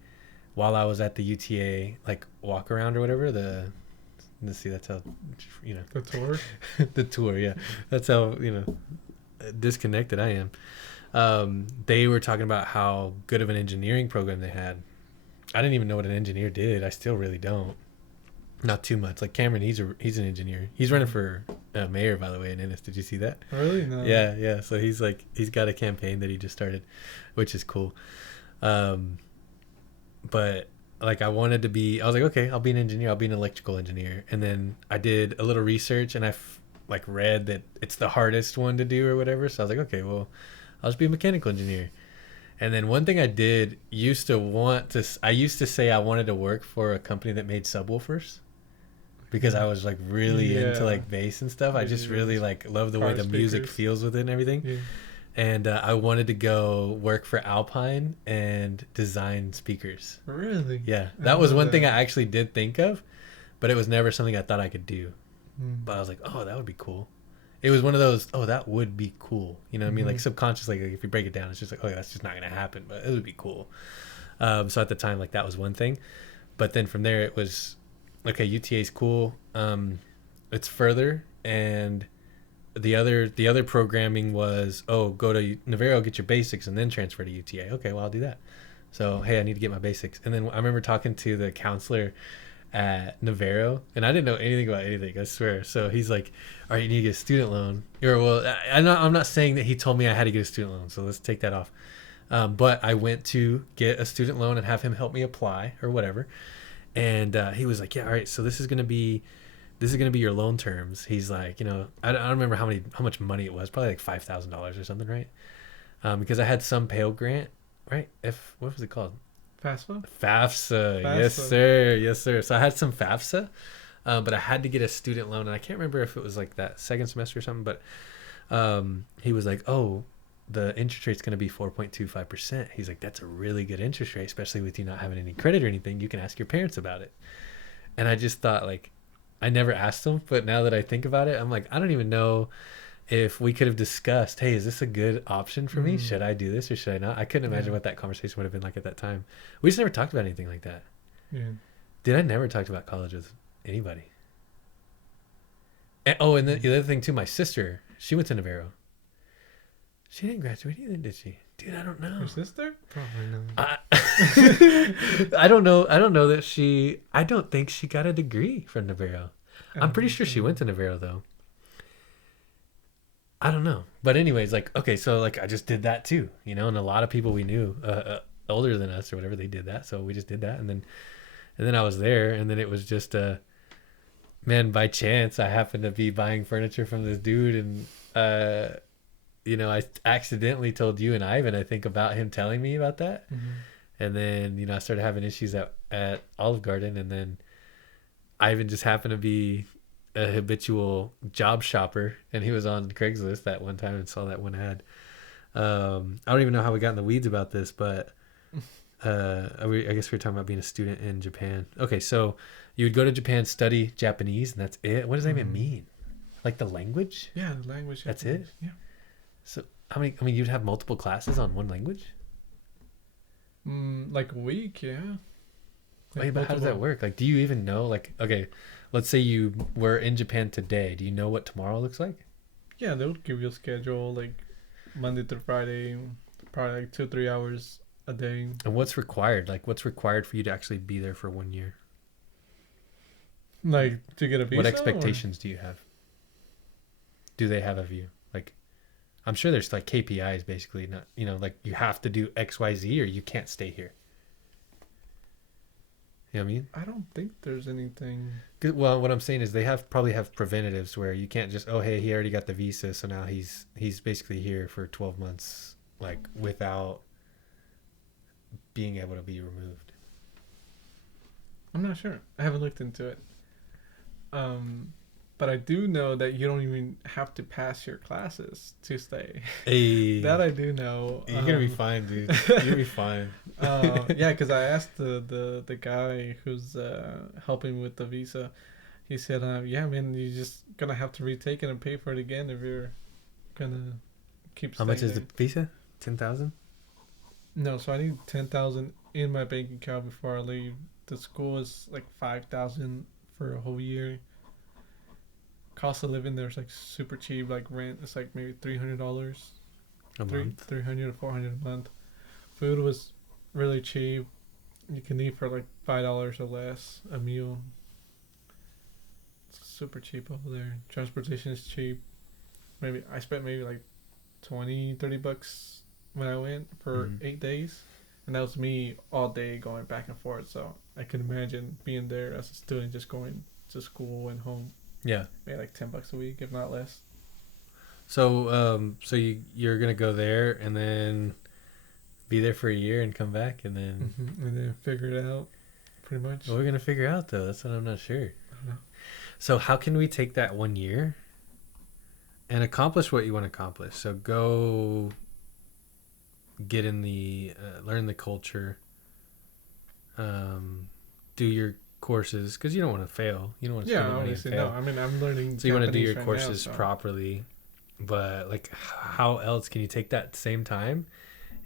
While I was at the UTA like walk around or whatever, let's see, that's how, The tour. the tour, yeah, that's how disconnected I am. They were talking about how good of an engineering program they had. I didn't even know what an engineer did. I still really don't. Not too much. Like Cameron, he's an engineer. He's running for mayor, by the way, in Ennis. Did you see that? Really? No. Yeah. So he's got a campaign that he just started, which is cool. But like I was like, okay, I'll be an engineer. I'll be an electrical engineer. And then I did a little research, and I read that it's the hardest one to do or whatever. So I was like, okay, well, I'll just be a mechanical engineer. And then one thing I used to say I wanted to work for a company that made subwoofers, because I was like really into like bass and stuff. I just really like love the way the music feels with it and everything. Yeah. And I wanted to go work for Alpine and design speakers. Really? Yeah. That was one thing I actually did think of, but it was never something I thought I could do. But I was like, oh, that would be cool. It was one of those, oh, that would be cool. You know what I mean? Like subconsciously, like if you break it down, it's just like, oh, that's just not going to happen, but it would be cool. So at the time, like that was one thing. But then from there, it was, okay, UTA is cool. It's further. And the other programming was, oh, go to Navarro, get your basics, and then transfer to UTA. Okay, well, I'll do that. So, hey, I need to get my basics. And then I remember talking to the counselor at Navarro, and I didn't know anything about anything, I swear. So he's like, all right, you need to get a student loan. Or, well, I'm not saying that he told me I had to get a student loan, so let's take that off. But I went to get a student loan and have him help me apply or whatever. And he was like, yeah, all right, so this is going to be your loan terms. He's like, I don't remember how much money it was, probably like $5,000 or something, right? Because I had some Pale grant, right? What was it called? FAFSA. Yes sir. So I had some FAFSA, but I had to get a student loan, and I can't remember if it was like that second semester or something, but he was like, oh, the interest rate's going to be 4.25%. He's like, that's a really good interest rate, especially with you not having any credit or anything. You can ask your parents about it. And I just thought, like, I never asked them, but now that I think about it, I'm like, I don't even know if we could have discussed, hey, is this a good option for me? Should I do this or should I not? I couldn't imagine what that conversation would have been like at that time. We just never talked about anything like that. Yeah. Did I never talked about college with anybody? And, and then the other thing too, my sister, she went to Navarro. She didn't graduate either, did she? Dude, I don't know. Your sister? Probably not. I don't know. I don't know that I don't think she got a degree from Navarro. I'm pretty sure she went to Navarro though. I don't know. But anyways, like, okay, so like I just did that too, and a lot of people we knew older than us or whatever, they did that. So we just did that. And then I was there, and then it was just man, by chance I happened to be buying furniture from this dude, and I accidentally told you and Ivan, I think, about him telling me about that. And then, I started having issues at Olive Garden, and then Ivan just happened to be a habitual job shopper, and he was on Craigslist that one time and saw that one ad. I don't even know how we got in the weeds about this, but I guess we were talking about being a student in Japan. Okay, so you would go to Japan, study Japanese, and that's it? What does that even mean? Like the language? Yeah, the language. That's it? Yeah. So how many? I mean, you'd have multiple classes on one language? Like a week, yeah. Wait, but how does that work? Like, do you even know? Like, okay, let's say you were in Japan today. Do you know what tomorrow looks like? Yeah, they'll give you a schedule, like Monday through Friday, probably like 2-3 hours a day. And what's required? Like, what's required for you to actually be there for 1 year? Like, to get a visa? What expectations do you have? Do they have of you? Like, I'm sure there's like KPIs, basically, not, like you have to do X, Y, Z, or you can't stay here. You know what I mean? I don't think there's anything. Well, what I'm saying is they probably have preventatives where you can't just, oh, hey, he already got the visa, so now he's basically here for 12 months, like, without being able to be removed. I'm not sure. I haven't looked into it. But I do know that you don't even have to pass your classes to stay. Hey, That I do know. you're gonna be fine, dude. You're gonna be fine. Yeah, because I asked the guy who's helping with the visa. He said, "Yeah, man, you're just gonna have to retake it and pay for it again if you're gonna keep." How much staying is the there." visa? 10,000. No, so I need 10,000 in my bank account before I leave. The school is like 5,000 for a whole year. Cost of living there's like super cheap. Like rent, it's like maybe $300, A month. 300 to 400 a month. Food was really cheap. You can eat for like $5 or less a meal. It's super cheap over there. Transportation is cheap. Maybe I spent maybe like 20-30 bucks when I went for 8 days, and that was me all day going back and forth. So I can imagine being there as a student, just going to school and home. Yeah. Maybe like $10 a week, if not less. So you're gonna go there and then be there for a year and come back and then. And then figure it out, pretty much. What we're gonna figure out though, that's what I'm not sure. I don't know. So how can we take that 1 year and accomplish what you want to accomplish? So go get in the learn the culture, do your courses because you don't want to fail. You don't want to spend money and obviously fail. no. I mean, I'm learning. So you want to do your Japanese right now, courses so. properly, but like, how else can you take that same time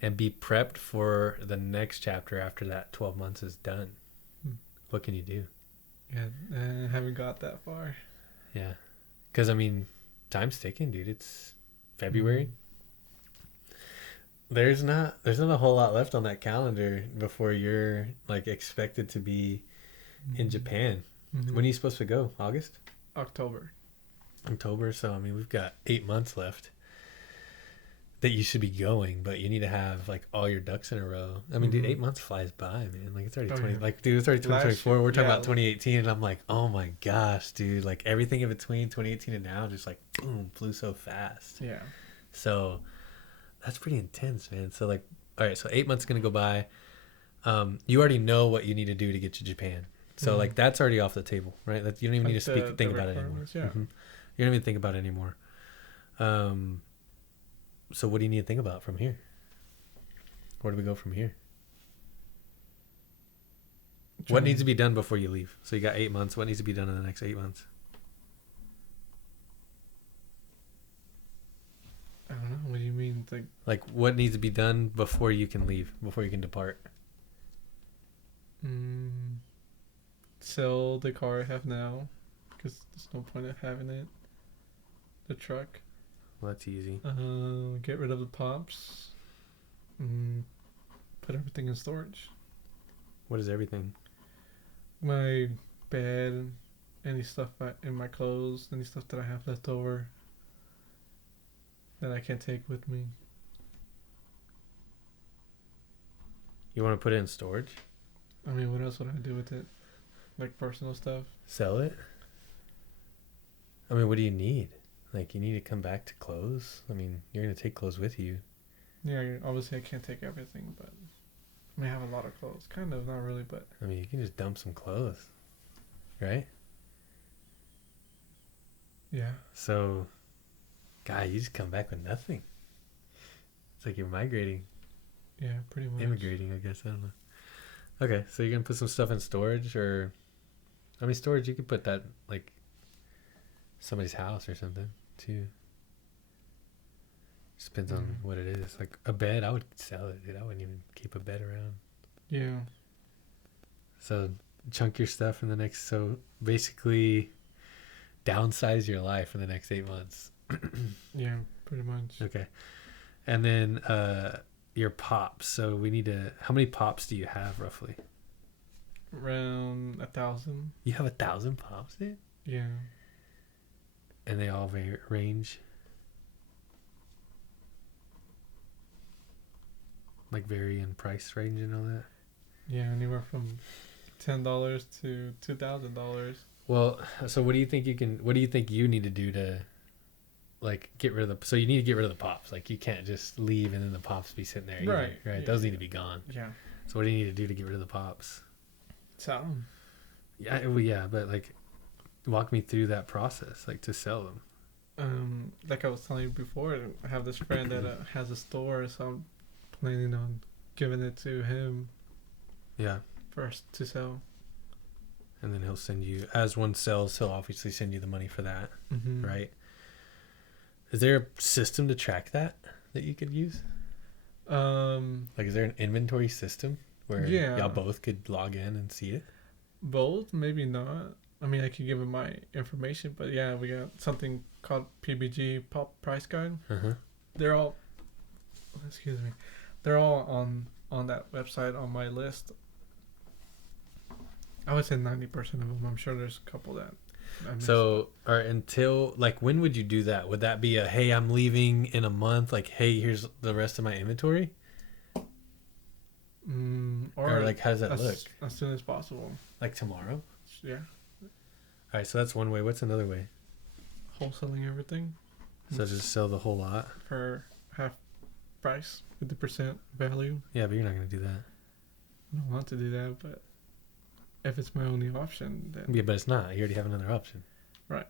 and be prepped for the next chapter after that 12 months is done? What can you do? Yeah, I haven't got that far. Yeah, because I mean, time's ticking, dude. It's February. There's not a whole lot left on that calendar before you're like expected to be in Japan. When are you supposed to go? August? October. So I mean, we've got 8 months left that you should be going, but you need to have like all your ducks in a row. I mean, dude, 8 months flies by, man. Like it's already 20. Yeah. Like, dude, it's already 2024. We're talking yeah. about 2018, and I'm like, oh my gosh, dude. Like everything in between 2018 and now, just like boom, flew so fast. Yeah. So that's pretty intense, man. So like, all right, so 8 months is gonna go by. You already know what you need to do to get to Japan. So like that's already off the table, right? That you don't even need to think about it anymore. Yeah. You don't even think about it anymore. So what do you need to think about from here? Where do we go from here? What needs to be done before you leave? So you got 8 months. What needs to be done in the next 8 months? I don't know. What do you mean? Like what needs to be done before you can leave, before you can depart? Sell the car I have now, because there's no point of having it. The truck. Well, that's easy. Get rid of the pops. Put everything in storage. What is everything? My bed, any stuff in my clothes, any stuff that I have left over that I can't take with me. You want to put it in storage? I mean, what else would I do with it? Like personal stuff? Sell it? I mean, what do you need? Like, you need to come back to clothes? I mean, you're going to take clothes with you. Yeah, obviously I can't take everything, but I mean, I have a lot of clothes. Kind of, not really, but... I mean, you can just dump some clothes, right? Yeah. So, God, you just come back with nothing. It's like you're migrating. Yeah, pretty much. Immigrating, I guess. I don't know. Okay, so you're going to put some stuff in storage, or... I mean, storage, you could put that, like, somebody's house or something, too. Just depends on what it is. Like, a bed, I would sell it, dude. I wouldn't even keep a bed around. Yeah. So, chunk your stuff in the next... So, basically, downsize your life in the next 8 months. Yeah, pretty much. Okay. And then, your pops. So, we need to... How many pops do you have, roughly? Around 1,000. You have 1,000 pops, dude? Yeah. And they all range? Like, vary in price range and all that? Yeah, anywhere from $10 to $2,000. Well, so what do you think you need to do to, like, get rid of the... So you need to get rid of the pops. Like, you can't just leave and then the pops be sitting there either, Right. Right? Yeah, Those need to be gone. Yeah. So what do you need to do to get rid of the pops? Sell 'em. Yeah, well, yeah, but, like, walk me through that process, like to sell them. Like I was telling you before, I have this friend that has a store, so I'm planning on giving it to him Yeah. first to sell. And then he'll send you, as one sells, he'll obviously send you the money for that, Mm-hmm. right? Is there a system to track that you could use? Like, is there an inventory system where y'all both could log in and see it? Both, maybe not. I mean, I could give him my information, but yeah, we got something called PBG Pop Price Guide. Uh-huh. They're all, excuse me, they're all on that website on my list. I would say 90% of them. I'm sure there's a couple that I missed. So, or until, like, when would you do that? Would that be a, hey, I'm leaving in a month, like, hey, here's the rest of my inventory? Or like, how does that look? As soon as possible. Like tomorrow? Yeah. All right, so that's one way. What's another way? Wholesaling everything So just sell the whole lot? for half price, 50% value. Yeah, but you're not going to do that. I don't want to do that, but if it's my only option, then Yeah, but it's not. You already have another option. right.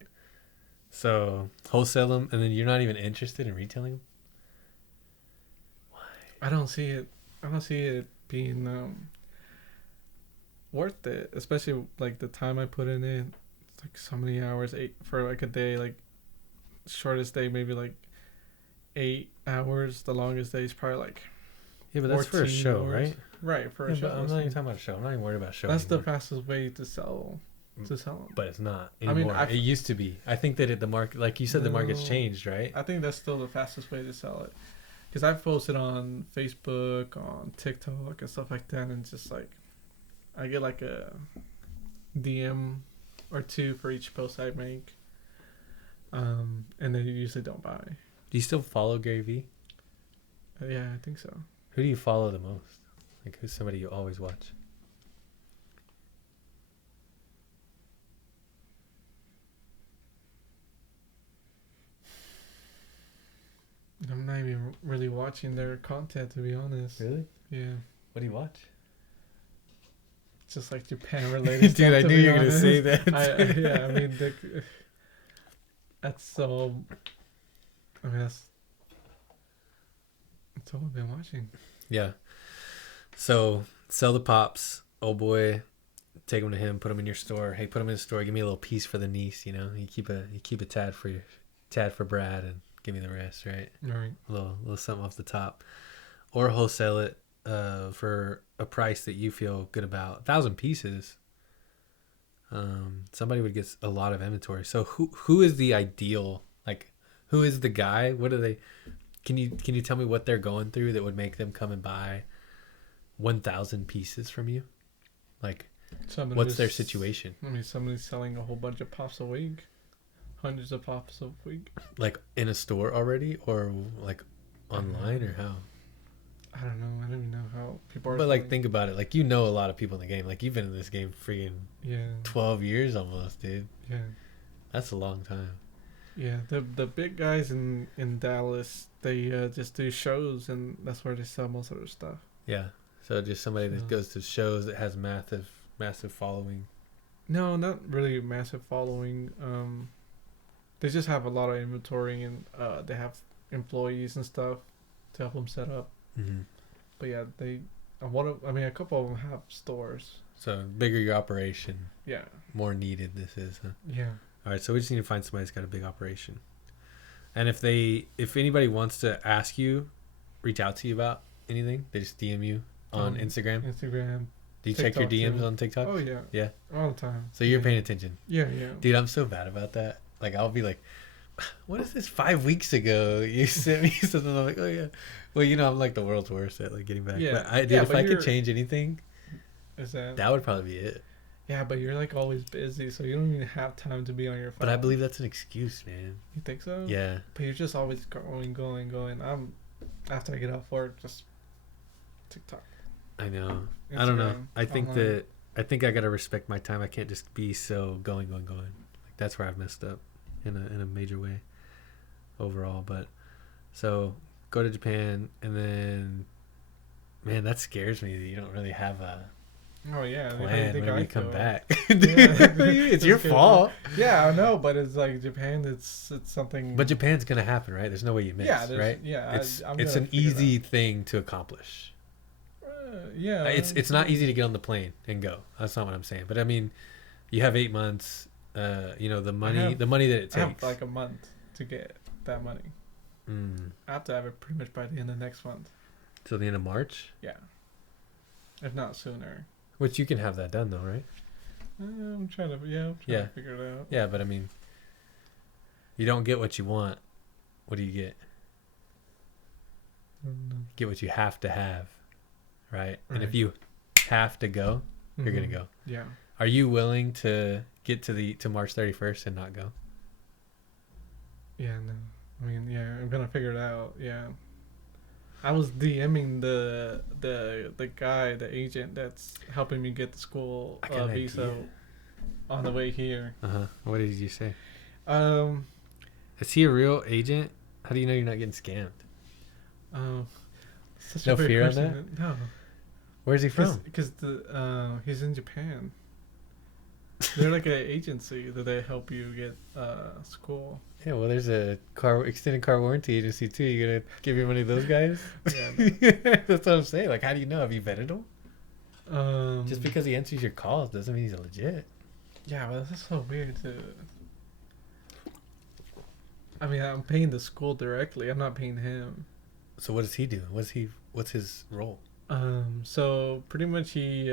So wholesale them, and then you're not even interested in retailing them? I don't see it being worth it, especially like the time I put in it. It's like so many hours, 8 for like a day, like shortest day maybe like 8 hours. The longest day is probably like Yeah, but that's for a 14 show, hours. right? Right, for Yeah, a show. but I'm not even talking about a show. I'm not even worried about a show That's anymore. the fastest way to sell them. But it's not I mean, anymore. It used to be. I think that the market, like you said, the market's No. changed, right? I think that's still the fastest way to sell it. Because I've posted on Facebook, on TikTok, and stuff like that, and just like, I get like a DM or two for each post I make. And then you usually don't buy. Do you still follow Gary Vee? Yeah, I think so. Who do you follow the most? Like, who's somebody you always watch? I'm not even really watching their content, to be honest. Really? Yeah. What do you watch? Just like Japan related Dude, stuff, I to knew be you were going to honest. say that. Yeah, I mean, that's so. I mean, that's all I've been watching. Yeah. So, sell the pops. Oh boy. Take them to him. Put them in your store. Hey, put them in the store. Give me a little piece for the niece, you know? You keep a tad for Brad and give me the rest, right? Right. A little something off the top. Or wholesale it for a price that you feel good about. 1,000 pieces. Somebody would get a lot of inventory. So who is the ideal, like, who is the guy? What are they? Can you tell me what they're going through that would make them come and buy 1,000 pieces from you? Like, what's their situation? I mean, somebody's selling a whole bunch of pops a week, hundreds of pops a week. Like in a store already, or like online, or how? I don't know. I don't even know how people are. But like, selling. think about it. Like, you know a lot of people in the game. Like, you've been in this game freaking Yeah. 12 years almost, dude. Yeah. That's a long time. Yeah. The big guys in Dallas, they just do shows, and that's where they sell most of their stuff. Yeah. So just somebody that So- goes to shows that has massive following. No, not really a massive following. They just have a lot of inventory, and they have employees and stuff to help them set up. Mm-hmm. But yeah, a couple of them have stores. So bigger your operation, Yeah. more needed this is. Huh? Yeah. All right. So we just need to find somebody that's got a big operation. And if anybody wants to ask you, reach out to you about anything, they just DM you on Instagram. Instagram. Do you check your TikTok, DMs too. on TikTok? Oh yeah. Yeah. All the time. So you're Yeah. paying attention. Yeah, yeah. Dude, I'm so bad about that. Like, I'll be like, what is this 5 weeks ago? You sent me something. I'm like, oh, yeah. Well, you know, I'm like the world's worst at like getting back. Yeah. But Yeah, if but I could you're- change anything, Is that? that would probably be it. Yeah, but you're like always busy, so you don't even have time to be on your phone. But I believe that's an excuse, man. You think so? Yeah. But you're just always going. After I get off work, just TikTok. I know. I don't know. Instagram, I think online. I think I got to respect my time. I can't just be so going. Like, that's where I've messed up in a major way overall. But so go to Japan, and then, man, that scares me that you don't really have Oh yeah, plan think when I you come feel? back. Yeah. It's your Okay. fault. Yeah, I know, but it's like Japan. It's something. But Japan's gonna happen, right? There's no way you Yeah, miss, right? I'm It's gonna an figure it easy thing to accomplish. yeah. It's not easy to get on the plane and go. That's not what I'm saying. But I mean, you have 8 months. You know the money that it I have takes. like a month to get that money. Mm. I have to have it pretty much by the end of next month. Till the end of March, Yeah, if not sooner. which you can have that done though, right? I'm trying to Yeah. to figure it out. Yeah, but I mean, you don't get what you want. What do you get? Get what you have to have, right? And if Right. you have to go, you're gonna go. Yeah. Are you willing to get to March 31st and not go? Yeah. No. I mean, yeah. I'm gonna figure it out. Yeah. I was DMing the guy, the agent that's helping me get the school I got an visa idea. on the way here. What did you say? Um. Is he a real agent? How do you know you're not getting scammed? Such No a great fear on question. No. Where's he from? Because he's in Japan. They're like an agency that they help you get school. Yeah, well, there's a extended car warranty agency too. You gonna give your money to those guys? Yeah. No. That's what I'm saying. Like, how do you know? Have you vetted him? Um. Just because he answers your calls doesn't mean he's legit. Yeah, but that's so weird to. I mean, I'm paying the school directly. I'm not paying him. So what does he do? What's his role? So pretty much he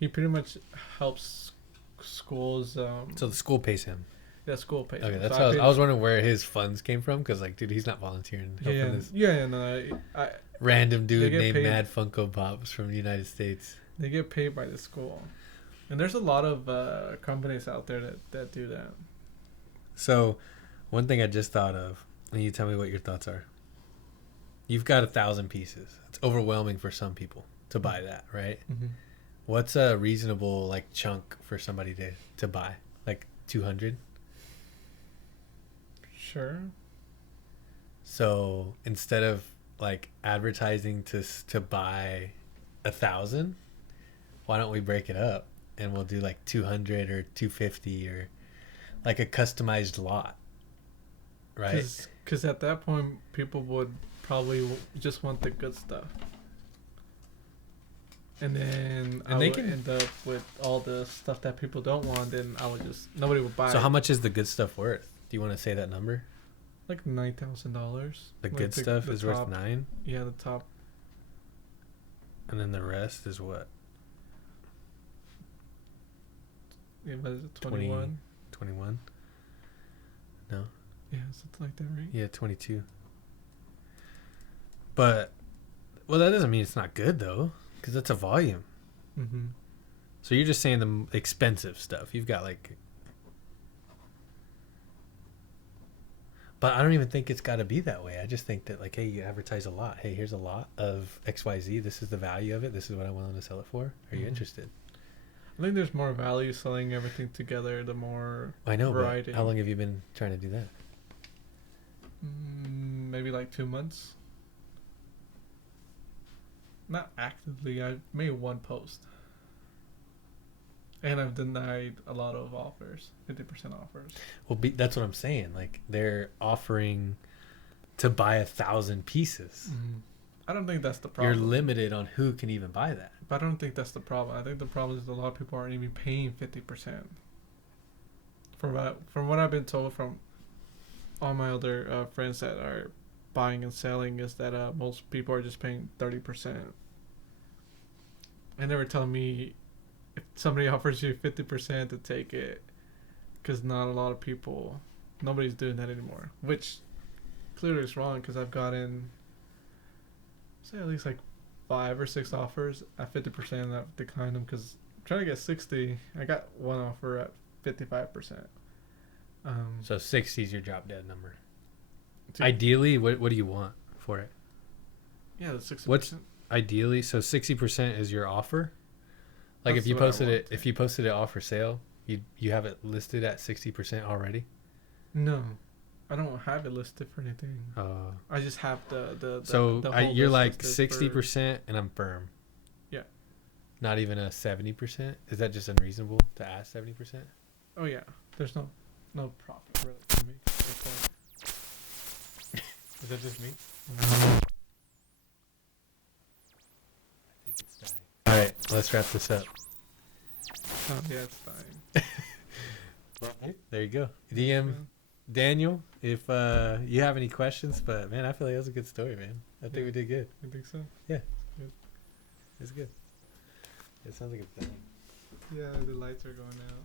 pretty much helps schools. So the school pays him. Yeah, school pays. Okay, him. that's So how paid- I was wondering where his funds came from, because like, dude, he's not volunteering. Helping Yeah, this yeah, no, random dude get named paid. MadFunkoPops from the United States. they get paid by the school, and there's a lot of companies out there that do that. So, one thing I just thought of, and you tell me what your thoughts are. You've got 1,000 pieces. It's overwhelming for some people to buy that, right? Mm-hmm. What's a reasonable like chunk for somebody to buy? Like 200. Sure. So instead of like advertising to buy 1,000, why don't we break it up and we'll do like 200 or 250 or like a customized lot, right? Because at that point, people would probably just want the good stuff. And then And I they would can- end up with all the stuff that people don't want. Then I would nobody would buy. So it. how much is the good stuff worth? Do you want to say that number? Like $9,000. The Like good stuff the is top, worth 9, Yeah, the top. and then the rest is what? Yeah, what is it? 20. 21. 21? No. Yeah, something like that, right? Yeah, 22. But well, that doesn't mean it's not good though, because that's a volume. Mm-hmm. So you're just saying the expensive stuff. You've got like, but I don't even think it's got to be that way. I just think that like, hey, you advertise a lot. Hey, here's a lot of XYZ. This is the value of it. This is what I'm willing to sell it for. Are you Mhm. interested? I think there's more value selling everything together. The more I know, variety. but how long have you been trying to do that? Maybe like 2 months. Not actively. I made one post. And I've denied a lot of offers, 50% offers. Well, that's what I'm saying. Like they're offering to buy 1,000 pieces. I don't think that's the You're problem. limited on who can even buy that. But I don't think that's the problem. I think the problem is a lot of people aren't even paying 50%. From what I've been told from all my other friends that are buying and selling, is that most people are just paying 30%. And they were telling me if somebody offers you 50% to take it, because not a lot of people, nobody's doing that anymore. Which clearly is wrong, because I've gotten, say, at least like 5 or 6 offers at 50%, and I've declined them because I'm trying to get 60. I got one offer at 55%. So 60 is your drop dead number. Dude. Ideally, what do you want for it? Yeah, the 60%. What's ideally? So 60% is your offer. Like That's if you what I posted it, want. if you posted it off for sale, you have it listed at 60% already. No, I don't have it listed for anything. I just have the so the whole you're list like listed for- 60%, and I'm firm. Yeah. Not even a 70%? Is that just unreasonable to ask 70%? Oh yeah, there's no profit really to make. Is that just me? No. I think it's dying. All right, let's wrap this up. Oh yeah, it's dying. Well, there you go. DM Daniel if you have any questions. But man, I feel like that was a good story, man. I think we did good. I think so. It's good. It sounds like it's dying. Yeah, the lights are going out.